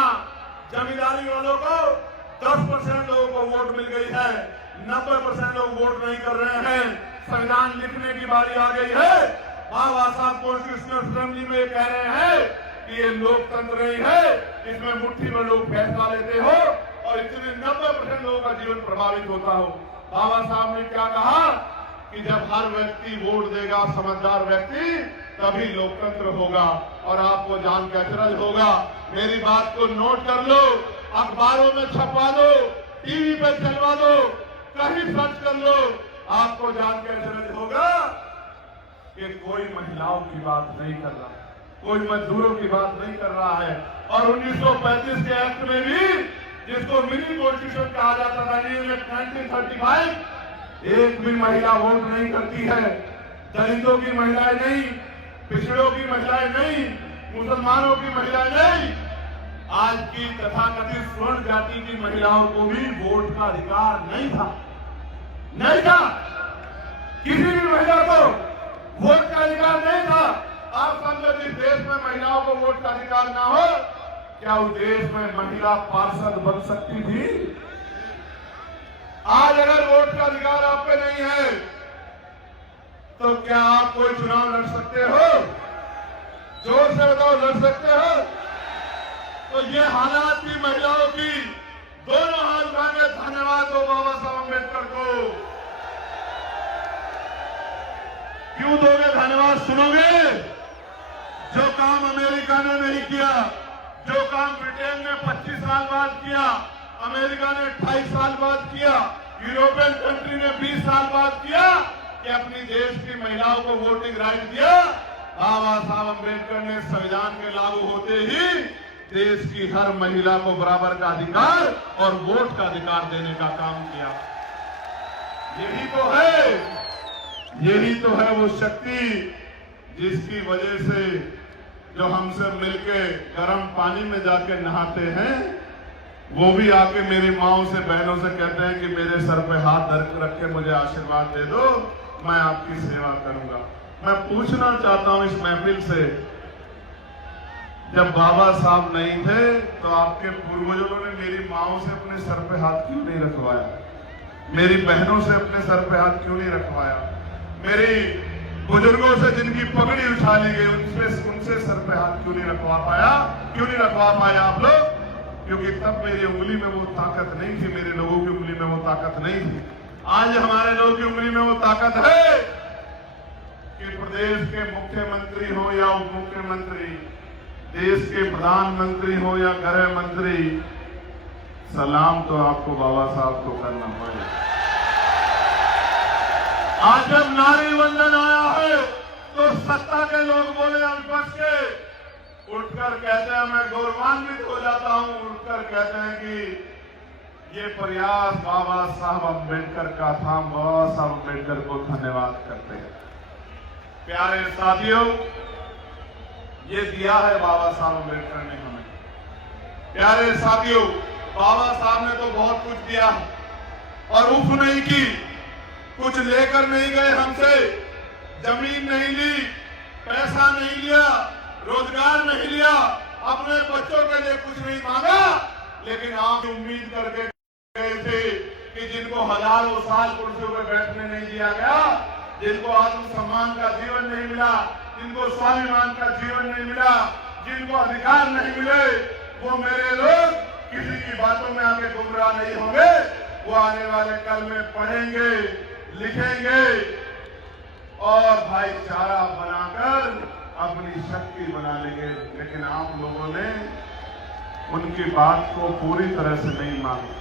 जमींदारी वालों को 10% लोगों को वोट मिल गई है, 90% लोग वोट नहीं कर रहे हैं। संविधान लिखने की बारी आ गई है। बाबा साहब कॉन्स्टिट्यूशनल असेंबली में कह रहे हैं कि ये लोकतंत्र नहीं है, इसमें मुट्ठी में लोग फैसला लेते हो और इतने 90% लोगों का जीवन प्रभावित होता हो। बाबा साहब ने क्या कहा कि जब हर व्यक्ति वोट देगा, समझदार व्यक्ति, तभी लोकतंत्र होगा और आपको जान का अचरज होगा। मेरी बात को नोट कर लो, अखबारों में छपवा दो, टीवी पे चलवा दो, कहीं सर्च कर लो, आपको जान के अचरज होगा कि कोई महिलाओं की बात नहीं कर रहा है, कोई मजदूरों की बात नहीं कर रहा है। और 1935 के एक्ट में भी, जिसको मिनी कॉन्स्टिट्यूशन कहा जाता था, 1935, एक भी महिला वोट नहीं करती है। दलितों की महिलाएं नहीं, पिछड़ों की महिलाएं नहीं, मुसलमानों की महिलाएं नहीं, आज की तथाकथित स्वर्ण जाति की महिलाओं को भी वोट का अधिकार नहीं था। नहीं था, किसी भी महिला को वोट का अधिकार नहीं था। आप समझो जिस देश में महिलाओं को वोट का अधिकार ना हो, क्या उस देश में महिला पार्षद बन सकती थी? आज अगर वोट का अधिकार आप पे नहीं है तो क्या आप कोई चुनाव लड़ सकते हो? जोर से बताओ, लड़ सकते हो? तो ये हालात थी महिलाओं की। दोनों हाथ उठाकर धन्यवाद दो बाबा साहब अम्बेडकर को। क्यों दोगे धन्यवाद? सुनोगे? जो काम अमेरिका ने नहीं किया, जो काम ब्रिटेन ने 25 साल बाद किया, अमेरिका ने 28 साल बाद किया, यूरोपियन कंट्री ने 20 साल बाद किया, कि अपनी देश की महिलाओं को वोटिंग राइट दिया। बाबा साहब अम्बेडकर ने संविधान के लागू होते ही देश की हर महिला को बराबर का अधिकार और वोट का अधिकार देने का काम किया। यही तो है वो शक्ति जिसकी वजह से जो हमसे मिलके गर्म पानी में जाके नहाते हैं, वो भी आके मेरी माओं से, बहनों से कहते हैं कि मेरे सर पे हाथ रख के मुझे आशीर्वाद दे दो, मैं आपकी सेवा करूंगा। मैं पूछना चाहता हूं इस महफिल से, जब बाबा साहब नहीं थे तो आपके पूर्वजों ने मेरी माओं से अपने सर पे हाथ क्यों नहीं रखवाया? मेरी बहनों से अपने सर पे हाथ क्यों नहीं रखवाया? मेरी बुजुर्गों से जिनकी पगड़ी उछाली गई उनसे सर पे हाथ क्यों नहीं रखवा पाया? क्यों नहीं रखवा पाया आप लोग? क्योंकि तब मेरी उंगली में वो ताकत नहीं थी, मेरे लोगों की उंगली में वो ताकत नहीं थी। आज हमारे लोगों की उंगली में वो ताकत है कि प्रदेश के मुख्यमंत्री हो या उप मुख्यमंत्री, देश के प्रधानमंत्री हो या गृह मंत्री, सलाम तो आपको बाबा साहब को करना पड़ेगा। आज जब नारी वंदन आया है तो सत्ता के लोग बोले, विपक्ष के उठकर कहते हैं, मैं गौरवान्वित हो जाता हूं, उठकर कहते हैं कि ये प्रयास बाबा साहब अम्बेडकर का था। बाबा साहब अम्बेडकर को धन्यवाद करते हैं। प्यारे साथियों, ये दिया है बाबा साहब अम्बेडकर ने हमें। प्यारे साथियों, बाबा साहब ने तो बहुत कुछ दिया और उफ नहीं की, कुछ लेकर नहीं गए हमसे, जमीन नहीं ली, पैसा नहीं लिया, रोजगार नहीं लिया, अपने बच्चों के लिए कुछ नहीं मांगा, लेकिन आप उम्मीद करके गए थे कि जिनको हजारों साल कुर्सियों पर बैठने नहीं दिया गया, जिनको आत्मसम्मान का जीवन नहीं मिला, जिनको स्वाभिमान का जीवन नहीं मिला, जिनको अधिकार नहीं मिले, वो मेरे लोग किसी की बातों में आके गुमराह नहीं होंगे। वो आने वाले कल में पढ़ेंगे, लिखेंगे और भाईचारा बनाकर अपनी शक्ति बना लेंगे। लेकिन आप लोगों ने उनकी बात को पूरी तरह से नहीं माना।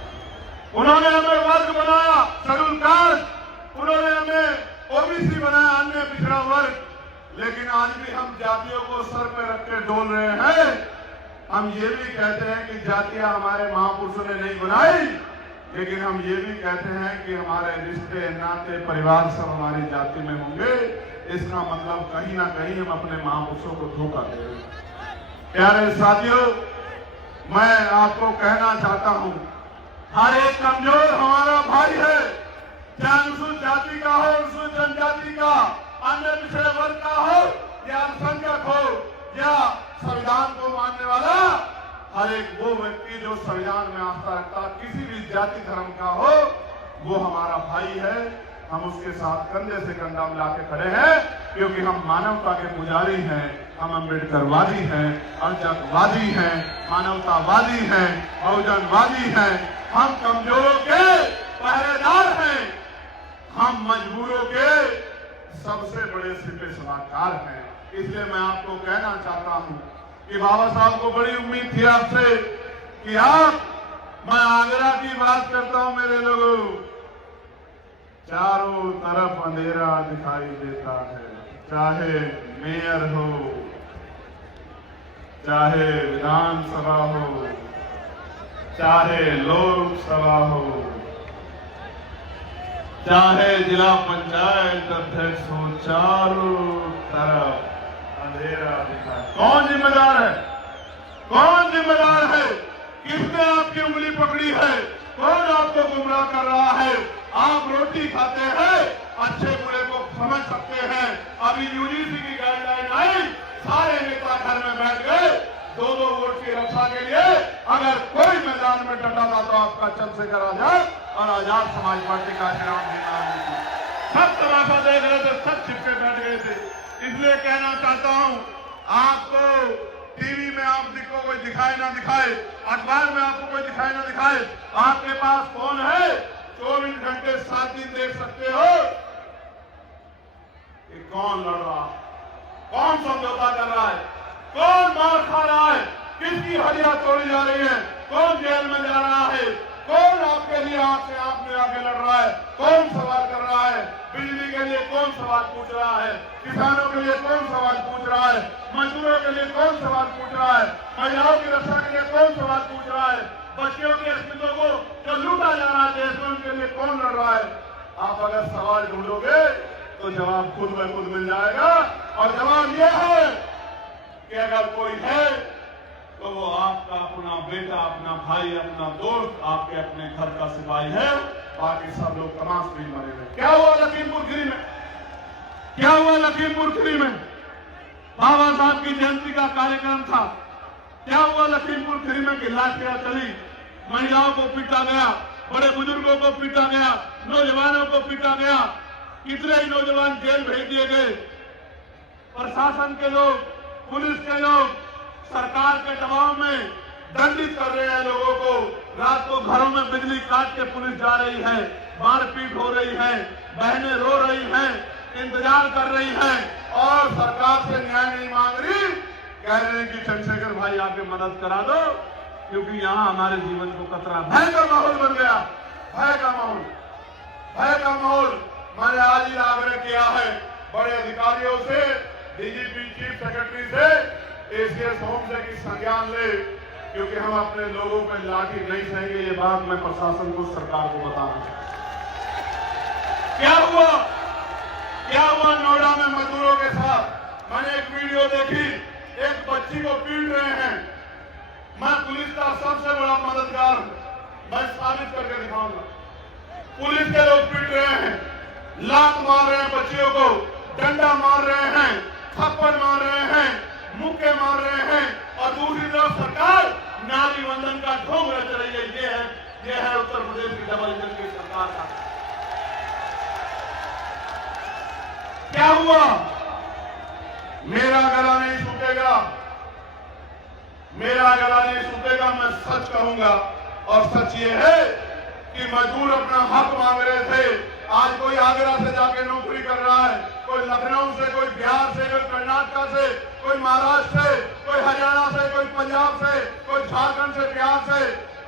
उन्होंने हमें वर्ग बनाया, शेड्यूल कास्ट, उन्होंने हमें ओबीसी बनाया, अन्य पिछड़ा वर्ग, लेकिन आज भी हम जातियों को सर पे रख के डोल रहे हैं। हम ये भी कहते हैं कि जातियां हमारे महापुरुषों ने नहीं बनाई, लेकिन हम ये भी कहते हैं कि हमारे रिश्ते, नाते, परिवार सब हमारी जाति में होंगे। इसका मतलब कहीं ना कहीं हम अपने महापुरुषों को धोखा दे रहे हैं। प्यारे साथियों, मैं आपको कहना चाहता हूं, हर एक कमजोर हमारा भाई है, चाहे अनुसूचित जाति का हो, अनुसूचित जनजाति का, अन्य पिछड़े वर्ग का हो या अल्पसंख्यक हो या संविधान को मानने वाला, हर एक वो व्यक्ति जो संविधान में आस्था रखता, किसी भी जाति धर्म का हो, वो हमारा भाई है। हम उसके साथ कंधे से कंधा मिला के खड़े हैं, क्योंकि हम मानवता के पुजारी हैं, हम अम्बेडकरवादी हैं, अल्पसंख्यकवादी हैं, मानवतावादी हैं, बहुजनवादी हैं। हम कमजोरों के पहरेदार हैं, हम मजबूरों के सबसे बड़े सिपे सलाहकार हैं। इसलिए मैं आपको कहना चाहता हूं कि बाबा साहब को बड़ी उम्मीद थी आपसे कि आप, मैं आगरा की बात करता हूं मेरे लोगों, चारों तरफ अंधेरा दिखाई देता है, चाहे मेयर हो, चाहे विधानसभा हो, चाहे लोकसभा हो, चाहे जिला पंचायत अध्यक्ष हो, चारों तरफ अंधेरा दिखा। कौन जिम्मेदार है? कौन जिम्मेदार है? किसने आपकी उंगली पकड़ी है? कौन आपको गुमराह कर रहा है? आप रोटी खाते हैं, अच्छे बुरे को समझ सकते हैं। अभी यूजीसी की गाइडलाइन आई सारे नेता घर में बैठ गए 2-2 वोट की रक्षा के लिए। अगर कोई मैदान में डटा था तो आपका चंद्रशेखर आजाद और आजाद समाज पार्टी का श्रीराम जी सब तमाशा देख रहे थे, सब छिपके बैठ गए थे। इसलिए कहना चाहता हूं, आपको टीवी में आपको कोई दिखाए ना दिखाए, अखबार में आपको कोई दिखाए ना दिखाए, आपके पास फोन है, 24 घंटे 7 दिन देख सकते हो कि कौन लड़ रहा है, कौन समझौता कर रहा है, कौन मार खा रहा है, किसकी हड्डियां तोड़ी जा रही है, कौन जेल में जा रहा है, कौन आपके लिए आंख से आंख में आके लड़ रहा है, कौन सवाल कर रहा है, बिजली के लिए कौन सवाल पूछ रहा है, किसानों के लिए कौन सवाल पूछ रहा है, मजदूरों के लिए कौन सवाल पूछ रहा है, महिलाओं की रक्षा के लिए कौन सवाल पूछ रहा है, बच्चियों के अस्तित्व को जो लूटा जा रहा है देश में उनके लिए कौन लड़ रहा है। आप अगर सवाल ढूंढोगे तो जवाब खुद ब खुद मिल जाएगा। और जवाब यह है कि अगर कोई है तो वो आपका अपना बेटा, अपना भाई, अपना दोस्त, आपके अपने घर का सिपाही है। बाकी सब लोग तमाश में मरे हुए। क्या हुआ लखीमपुर खीरी में? क्या हुआ लखीमपुर खीरी में? बाबा साहब की जयंती का कार्यक्रम था। क्या हुआ लखीमपुर खीरी में कि लाठियां चली, महिलाओं को पीटा गया, बड़े बुजुर्गों को पीटा गया, नौजवानों को पीटा गया, कितने ही नौजवान जेल भेज दिए गए। प्रशासन के लोग, पुलिस के लोग सरकार के दबाव में दंडित कर रहे हैं लोगों को। रात को घरों में बिजली काट के पुलिस जा रही है, मारपीट हो रही है, बहनें रो रही हैं, इंतजार कर रही हैं और सरकार से न्याय नहीं मांग रही। कह रहे हैं कि चंद्रशेखर भाई आके मदद करा दो क्योंकि यहाँ हमारे जीवन को खतरा। भय का माहौल बन गया, भय का माहौल, भय का माहौल। मैंने आज ही आग्रह किया है बड़े अधिकारियों से, डीजीपी, चीफ सेक्रेटरी से, एसीएस होम से कि संज्ञान ले क्योंकि हम अपने लोगों पर लाठी नहीं सहेंगे। ये बात मैं प्रशासन को, सरकार को बताना चाहता। क्या हुआ? क्या हुआ नोएडा में मजदूरों के साथ? मैंने एक वीडियो देखी, एक बच्ची को पीट रहे हैं। मैं पुलिस का सबसे बड़ा मददगार हूं, मैं साबित करके दिखाऊंगा। पुलिस के लोग पीट रहे हैं, लात मार रहे हैं बच्चियों को, डंडा मार रहे हैं, थप्पड़ मार रहे हैं, मुक्के मार रहे हैं और दूसरी तरफ सरकार नारी वंदन का ढोंग रच रही है। ये है उत्तर प्रदेश की डबल इंजन की सरकार का। क्या हुआ? मेरा गला नहीं सूखेगा, मेरा गला नहीं सूखेगा। मैं सच कहूंगा और सच ये है कि मजदूर अपना हक मांग रहे थे। आज कोई आगरा से जाके नौकरी कर रहा है, कोई लखनऊ से, कोई बिहार से, कोई कर्नाटक से, कोई महाराष्ट्र से, कोई हरियाणा से, कोई पंजाब से, कोई झारखंड से, बिहार से।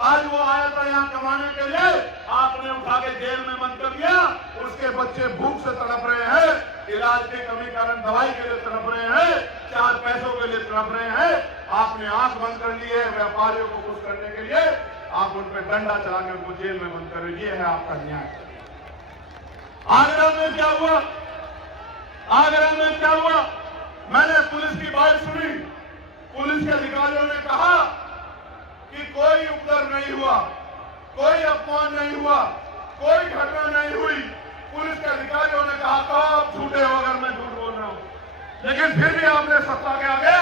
आज वो आया था यहाँ कमाने के लिए, आपने उठा के जेल में बंद कर दिया। उसके बच्चे भूख से तड़प रहे हैं, इलाज की कमी कारण दवाई के लिए तड़प रहे हैं, 4 पैसों के लिए तड़प रहे हैं। आपने आंख बंद कर ली है व्यापारियों को खुश करने के लिए, आप उन पर डंडा चला के उनको जेल में बंद कर रही है आपका न्याय। आगरा में क्या हुआ? आगरा में क्या हुआ? मैंने पुलिस की बात सुनी। पुलिस के अधिकारियों ने कहा कि कोई उपद्रव नहीं हुआ, कोई अपमान नहीं हुआ, कोई घटना नहीं हुई। पुलिस के अधिकारियों ने कहा आप झूठे हो अगर मैं झूठ बोल रहा हूं। लेकिन फिर भी आपने सत्ता के आगे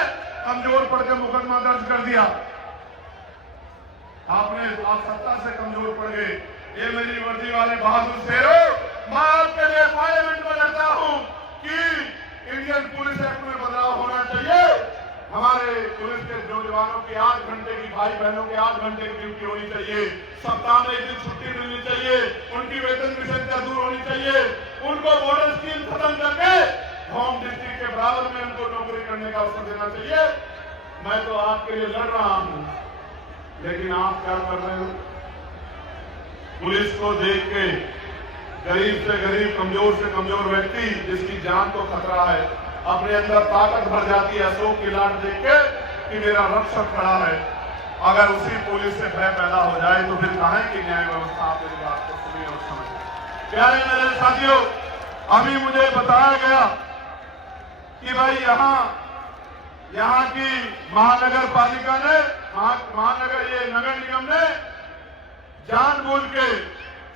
कमजोर पड़ के मुकदमा दर्ज कर दिया। आप सत्ता से कमजोर पड़ गए। ये मेरी वर्दी वाले बहादुर शेरों, मैं आपके लिए पार्लियामेंट में लड़ता हूं कि इंडियन पुलिस एक्ट में बदलाव होना चाहिए। हमारे पुलिस के नौजवानों की 8 घंटे की, भाई बहनों की 8 घंटे की ड्यूटी होनी चाहिए। सप्ताह में 1 दिन छुट्टी मिलनी चाहिए। उनकी वेतन विषमता दूर होनी चाहिए। उनको बॉर्डर स्कीम खत्म करके होम डिस्ट्रिक्ट के बराबर में उनको नौकरी करने का अवसर देना चाहिए। मैं तो आपके लिए लड़ रहा हूं, लेकिन आप क्या कर रहे हो? पुलिस को देख के गरीब से गरीब, कमजोर से कमजोर व्यक्ति जिसकी जान को खतरा है, अपने अंदर ताकत भर जाती है अशोक की लाट देख के कि मेरा रक्षक खड़ा है। अगर उसी पुलिस से भय पैदा हो जाए तो फिर कहां की न्याय व्यवस्था? आप मेरी बात को सुनिए और समझिए। प्यारे मेरे साथियों, अभी मुझे बताया गया कि भाई यहाँ की महानगर पालिका ने, महानगर ये नगर निगम ने जानबूझ के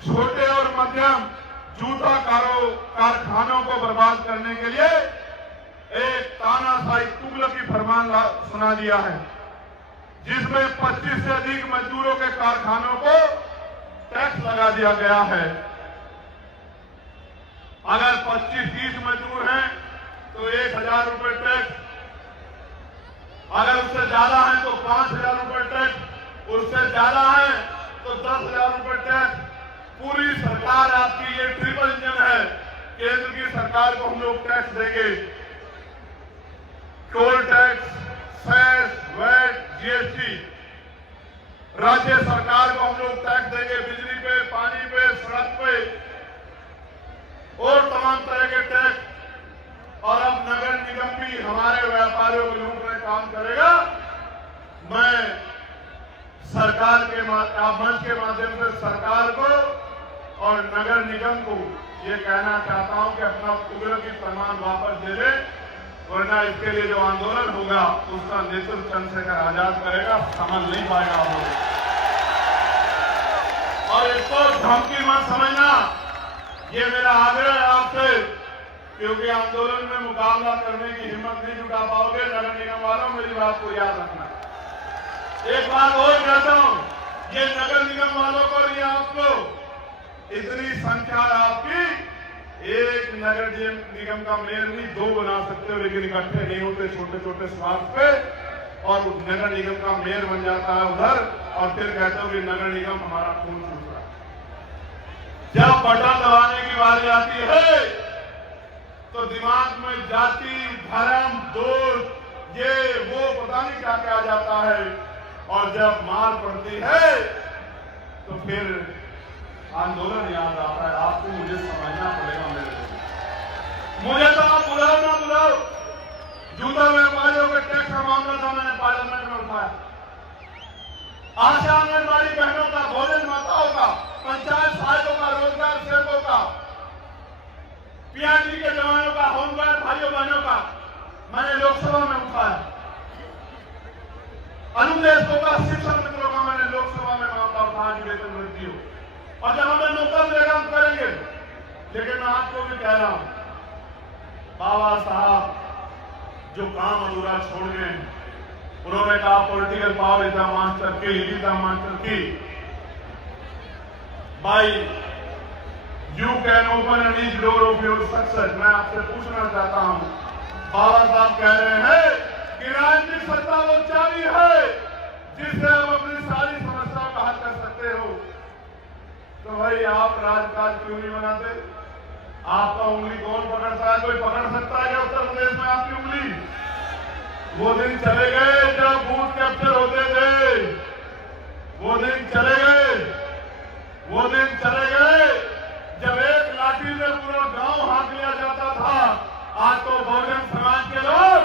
छोटे और मध्यम जूता कारखानों को बर्बाद करने के लिए एक तानाशाही तुगलकी फरमान सुना दिया है, जिसमें 25 से अधिक मजदूरों के कारखानों को टैक्स लगा दिया गया है। अगर 25-30 मजदूर हैं तो 1,000 रुपए टैक्स, अगर उससे ज्यादा है तो 5,000 रुपए टैक्स, उससे ज्यादा है तो 10,000 रुपए टैक्स। पूरी सरकार आपकी ये ट्रिपल इंजन है। केंद्र की सरकार को हम लोग टैक्स देंगे, toll tax, cess, VAT, GST. राज्य सरकार को हम लोग टैक्स देंगे बिजली पे, पानी पे, सड़क पे और तमाम तरह के टैक्स। और अब नगर निगम भी हमारे व्यापारियों को लूटने काम करेगा। मैं सरकार के मंच के माध्यम से सरकार को और नगर निगम को ये कहना चाहता हूं कि अपना कुदरती फरमान वापस दे दे, वरना इसके लिए जो आंदोलन होगा उसका नेतृत्व चंद्रशेखर आजाद करेगा, समझ नहीं पाएगा हम लोग। और इसको धमकी मत समझना, ये मेरा आग्रह है आपसे, क्योंकि आंदोलन में मुकाबला करने की हिम्मत नहीं जुटा पाओगे। नगर निगम वालों, मेरी बात को याद रखना। एक बात और कहता हूं, ये नगर निगम वालों को, ये आपको इतनी संख्या आपकी, एक नगर निगम का मेयर नहीं 2 बना सकते हो, लेकिन इकट्ठे नहीं होते छोटे छोटे स्वार्थ पे, और उस नगर निगम का मेयर बन जाता है उधर, और फिर कहते हो कि नगर निगम हमारा खून चूस रहा है। जब बटन दबाने की बारी आती है तो दिमाग में जाति, धर्म, दोस्त, ये वो पता नहीं क्या क्या आ जाता है, और जब मार पड़ती है तो फिर आंदोलन याद आता है। आपको मुझे समझना पड़ेगा मेरे को। मुझे तो आप बुलाओ ना बुलाओ, जूता व्यापारियों के टैक्स का मामला था, मैंने पार्लियामेंट में उठाया। आशा आंगनबाड़ी बहनों का, भोजन माताओं का, पंचायत सहायकों का, रोजगार सेवकों का, पीआरडी के जवानों का, होमगार्ड भाइयों बहनों का मैंने लोकसभा में उठाया। अनुदेशकों का, शिक्षक मित्रों का मैंने लोकसभा में मामला उठाया कि वेतन वृद्धि हो, और जब हमें मौका मिलेगा हम करेंगे। लेकिन मैं आपको भी कह रहा हूं, बाबा साहब जो काम अधूरा छोड़ गए, उन्होंने कहा political power is the master key, is the master key. भाई you can open an each door of your success. मैं आपसे पूछना चाहता हूं, बाबा साहब कह रहे हैं कि राजनीतिक सत्ता वो चाबी है जिससे आप अपनी सारी समस्याओं का हल कर सकते हो। तो भाई आप राजकाज क्यों नहीं बनाते? आपका उंगली कौन पकड़ता है? कोई पकड़ सकता है क्या उत्तर प्रदेश में आपकी उंगली? वो दिन चले गए जब बूथ कैप्चर होते थे, वो दिन चले गए, वो दिन चले गए जब एक लाठी से पूरा गांव हाँक लिया जाता था। आज तो बहुजन समाज के लोग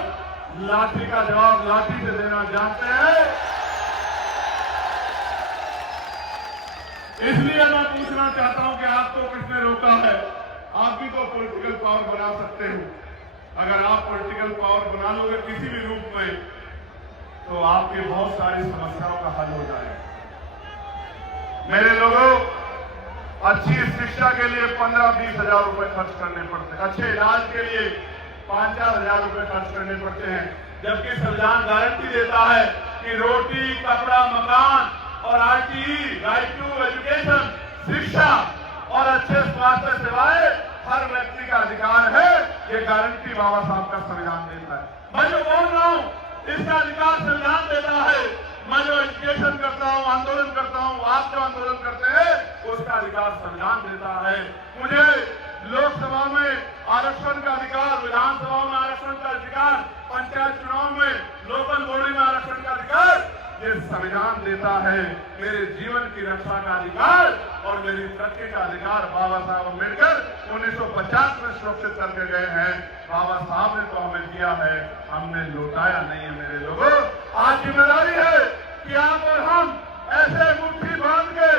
लाठी का जवाब लाठी से देना जानते हैं। इसलिए मैं पूछना चाहता हूं कि आपको किसने रोका है? आप भी तो पॉलिटिकल पावर बना सकते हो। अगर आप पॉलिटिकल पावर बना लोगे किसी भी रूप में, तो आपकी बहुत सारी समस्याओं का हल हो जाएगा। मेरे लोगों, अच्छी शिक्षा के लिए 15-20 हजार रुपए खर्च करने पड़ते हैं, अच्छे इलाज के लिए 5-4 हजार रुपए खर्च करने पड़ते हैं, जबकि संविधान गारंटी देता है कि रोटी, कपड़ा, मकान और आरटीई, राइट टू एजुकेशन, शिक्षा और अच्छे स्वास्थ्य सेवाएं हर व्यक्ति का अधिकार है। ये गारंटी बाबा साहब का संविधान देता है। मैं जो बोल रहा हूं इसका अधिकार संविधान देता है। मैं जो एजुकेशन करता हूं, आंदोलन करता हूं, आप जो आंदोलन करते हैं उसका अधिकार संविधान देता है। मुझे लोकसभा में आरक्षण का अधिकार, विधानसभा में आरक्षण का अधिकार, पंचायत चुनाव में, लोकल बॉडी में आरक्षण का अधिकार ये संविधान देता है। मेरे जीवन की रक्षा का अधिकार और मेरी तरक्की का अधिकार बाबा साहब अम्बेडकर 1950 में सुरक्षित करके गए हैं। बाबा साहब ने तो हमें दिया है, हमने लौटाया नहीं है। मेरे लोगों, आज जिम्मेदारी है कि आप और हम ऐसे मुट्ठी बांध के,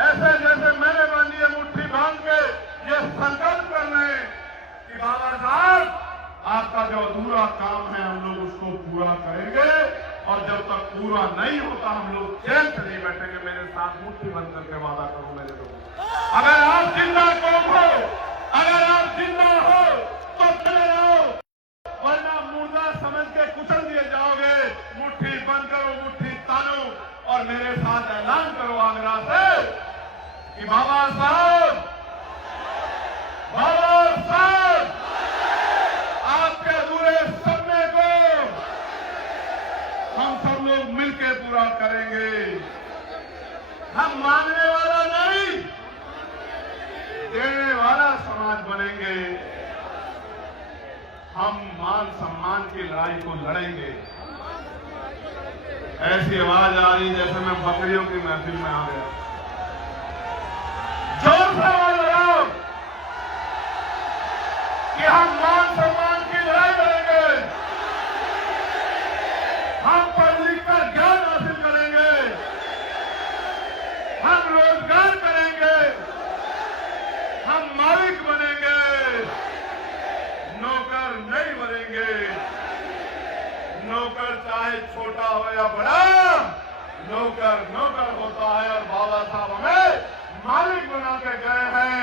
ऐसे जैसे मैंने बांधी है मुट्ठी बांध के ये संकल्प कर लें कि बाबा साहब आपका जो अधूरा काम है हम लोग उसको पूरा करेंगे, और जब तक पूरा नहीं होता हम लोग चैन से नहीं बैठेंगे। मेरे साथ मुट्ठी बंद करके वादा करो मेरे लोगों, अगर आप जिंदा कौम हो, अगर आप जिंदा हो तो चले रहो, वरना मुर्दा समझ के कुचल दिए हम मान सम्मान की लड़ाई को लड़ेंगे। ऐसी आवाज आ रही जैसे मैं बकरियों की महफिल में आ गया। जोर से आवाज लगाओ कि हम मान सम्मान की लड़ाई लड़ेंगे, हम पढ़ लिख कर ज्ञान हासिल करेंगे, हम रोजगार करेंगे, हम मालिक बनेंगे, नौकर नहीं बनेंगे। नौकर चाहे छोटा हो या बड़ा, नौकर नौकर होता है। और बाबा साहब हमें मालिक बना के गए हैं।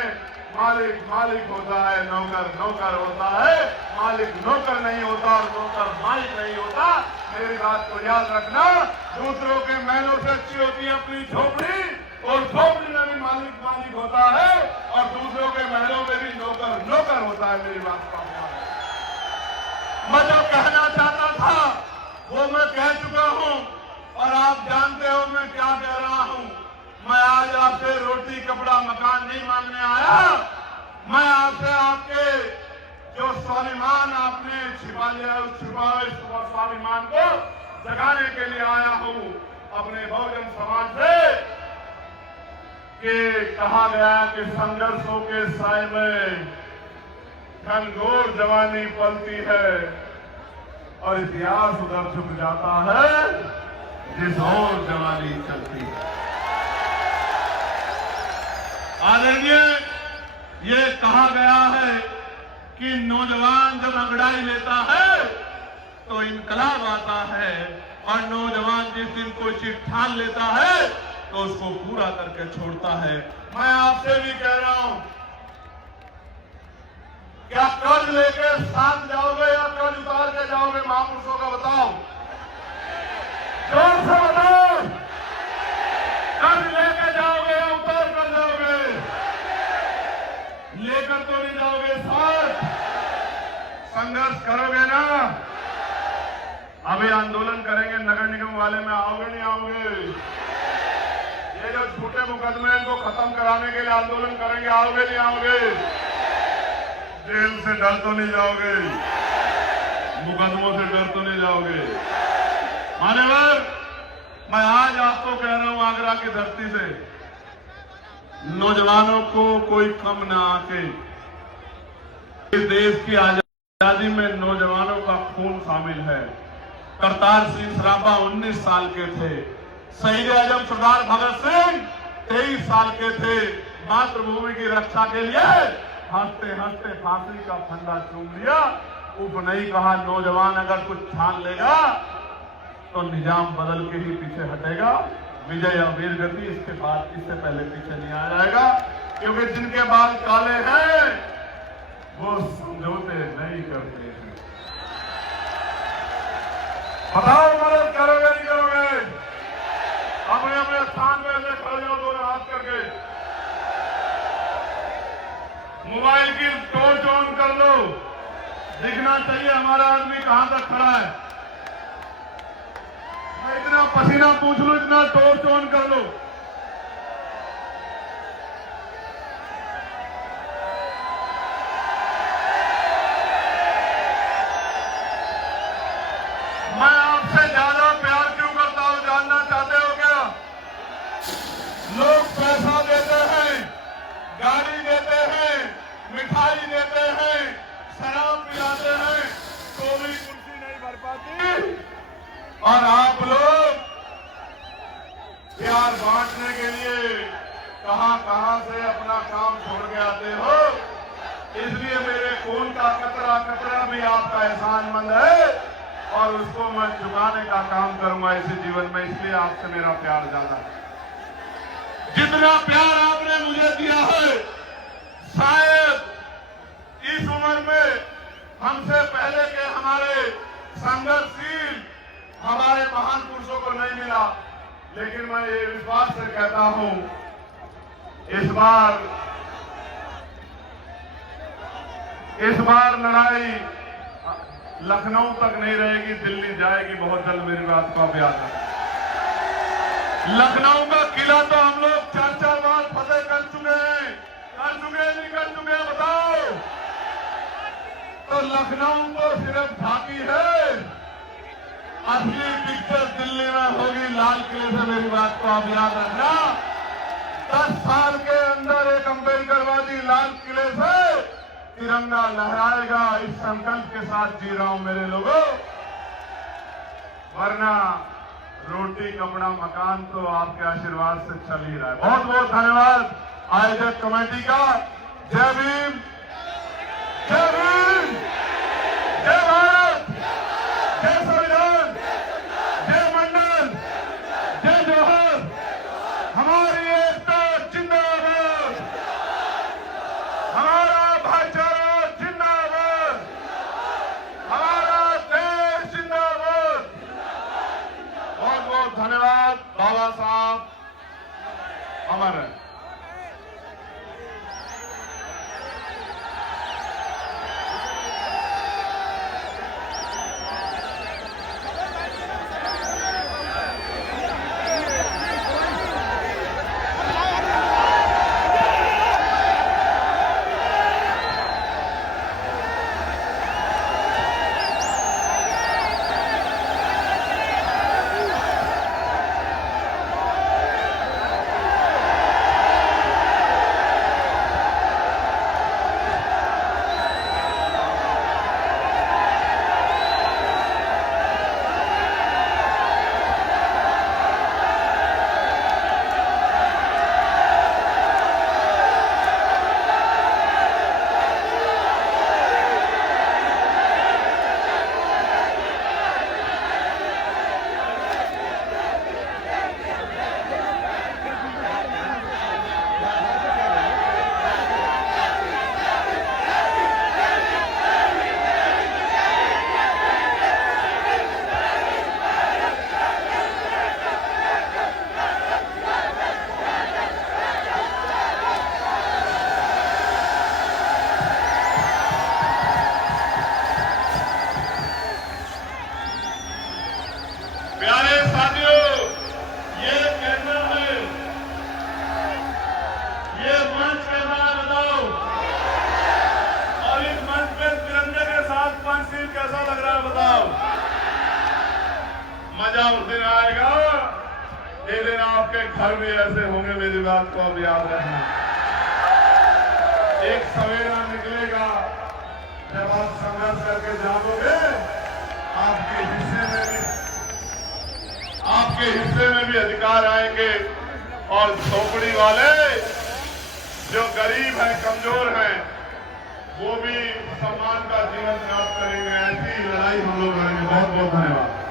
मालिक मालिक होता है, नौकर नौकर होता है। मालिक नौकर नहीं होता और नौकर मालिक नहीं होता। मेरी बात को याद रखना। दूसरों के महलों से अच्छी होती है अपनी झोपड़ी, और झोपड़ी में भी मालिक मालिक होता है, और दूसरों के महलों में भी नौकर नौकर होता है। मेरी बात को याद रखना। मैं जो कहना चाहता था वो मैं कह चुका हूं, और आप जानते हो मैं क्या कह रहा हूं। मैं आज आपसे रोटी कपड़ा मकान नहीं मांगने आया। मैं आपसे आपके जो स्वाभिमान आपने छिपा लिया उस छुपाए स्वाभिमान को जगाने के लिए आया हूं। अपने बहुजन समाज से कि कहा गया कि संघर्षों के साए में घनघोर जवानी पलती है, और इतिहास उधर झुक जाता है जिस और जवानी चलती है। आदरणीय, ये कहा गया है कि नौजवान जब अंगड़ाई लेता है तो इनकलाब आता है, और नौजवान जिस दिन कोई चीज ठान लेता है तो उसको पूरा करके छोड़ता है। मैं आपसे भी कह रहा हूं, क्या कर्ज लेके साथ जाओगे या कर्ज उतार के जाओगे? महापुरुषों का बताओ, जोर से बताओ। कर्ज लेके जाओगे या उतार कर जाओगे? लेकर तो नहीं जाओगे, साथ संघर्ष करोगे ना? अभी आंदोलन करेंगे नगर निगम वाले में, आओगे नहीं आओगे? ये जो झूठे मुकदमे हैं इनको खत्म कराने के लिए आंदोलन करेंगे, आओगे नहीं आओगे? जेल से डर तो नहीं जाओगे? मुकदमों से डर तो नहीं जाओगे? मान्यवर, मैं आज आपको कह रहा हूं आगरा की धरती से, नौजवानों को कोई कम ना आके, इस देश की आजादी में नौजवानों का खून शामिल है। करतार सिंह सराभा 19 साल के थे। शहीद आजम सरदार भगत सिंह 23 साल के थे। मातृभूमि की रक्षा के लिए हंसते हंसते फांसी का फंदा चूम लिया। उप नहीं कहा नौजवान अगर कुछ ठान लेगा तो निजाम बदल के ही पीछे हटेगा। विजय या वीर गति इसके बाद इससे पहले पीछे नहीं आ जाएगा, क्योंकि जिनके बाल काले हैं वो समझौते नहीं करते हैं। बताओ मदद करोगे नहीं करोगे? अपने अपने स्थान पे ऐसे खड़े हो, दोनों हाथ करके। मोबाइल की टॉर्च ऑन कर लो, दिखना चाहिए हमारा आदमी कहां तक खड़ा है। मैं इतना पसीना पूछ लूं, इतना टॉर्च ऑन कर लो। मैं आपसे ज्यादा प्यार क्यों करता हूं जानना चाहते हो क्या? लोग पैसा देते हैं, गाड़ी देते हैं, मिठाई देते हैं, शराब पिलाते हैं, तो भी कुर्सी नहीं भर पाती, और आप लोग प्यार बांटने के लिए कहां से अपना काम छोड़ के आते हो। इसलिए मेरे खून का कतरा कतरा भी आपका एहसानमंद है, और उसको मैं चुकाने का काम करूंगा इसी जीवन में। इसलिए आपसे मेरा प्यार ज्यादा है। जितना प्यार आपने मुझे दिया है, शायद इस उम्र में हमसे पहले के हमारे संघर्षशील हमारे महान पुरुषों को नहीं मिला। लेकिन मैं ये विश्वास से कहता हूं, इस बार लड़ाई लखनऊ तक नहीं रहेगी, दिल्ली जाएगी बहुत जल्द। मेरी बात को आप याद रखें। लखनऊ का किला तो हम लोग 4-4 बार फतेह कर चुके हैं। कर चुके नहीं कर चुके बताओ? तो लखनऊ को सिर्फ झांकी है, असली पिक्चर दिल्ली में होगी लाल किले से। मेरी बात को आप याद रखना। 10 साल के अंदर एक अम्बेडकरवादी लाल किले से तिरंगा लहराएगा। इस संकल्प के साथ जी रहा हूं मेरे लोगों, वरना रोटी कपड़ा मकान तो आपके आशीर्वाद से चल ही रहा है। बहुत बहुत धन्यवाद आयोजक कमेटी का। जय भीम, जय भीम, जय भारत, जय संविधान, जय मंडल, जय जोहर। हमारी एकता जिंदाबाद, हमारा भाईचारा जिंदाबाद, हमारा देश जिंदाबाद। बहुत बहुत धन्यवाद। बाबा साहब अमर है। प्यारे साथियों, ये कैसा है, ये मंच कैसा है बताओ। और इस मंच पे तिरंगे के साथ पंचशील कैसा लग रहा है बताओ। मजा उस दिन आएगा जिस दिन आपके घर भी ऐसे होंगे। मेरी बात को अब याद रखना। एक सवेरा निकलेगा जब आप संघर्ष करके जाओगे, आपके हिस्से में भी अधिकार आएंगे। और झोपड़ी वाले जो गरीब हैं, कमजोर हैं, वो भी सम्मान का जीवन प्राप्त करेंगे। ऐसी लड़ाई हम लोग करेंगे। बहुत बहुत धन्यवाद।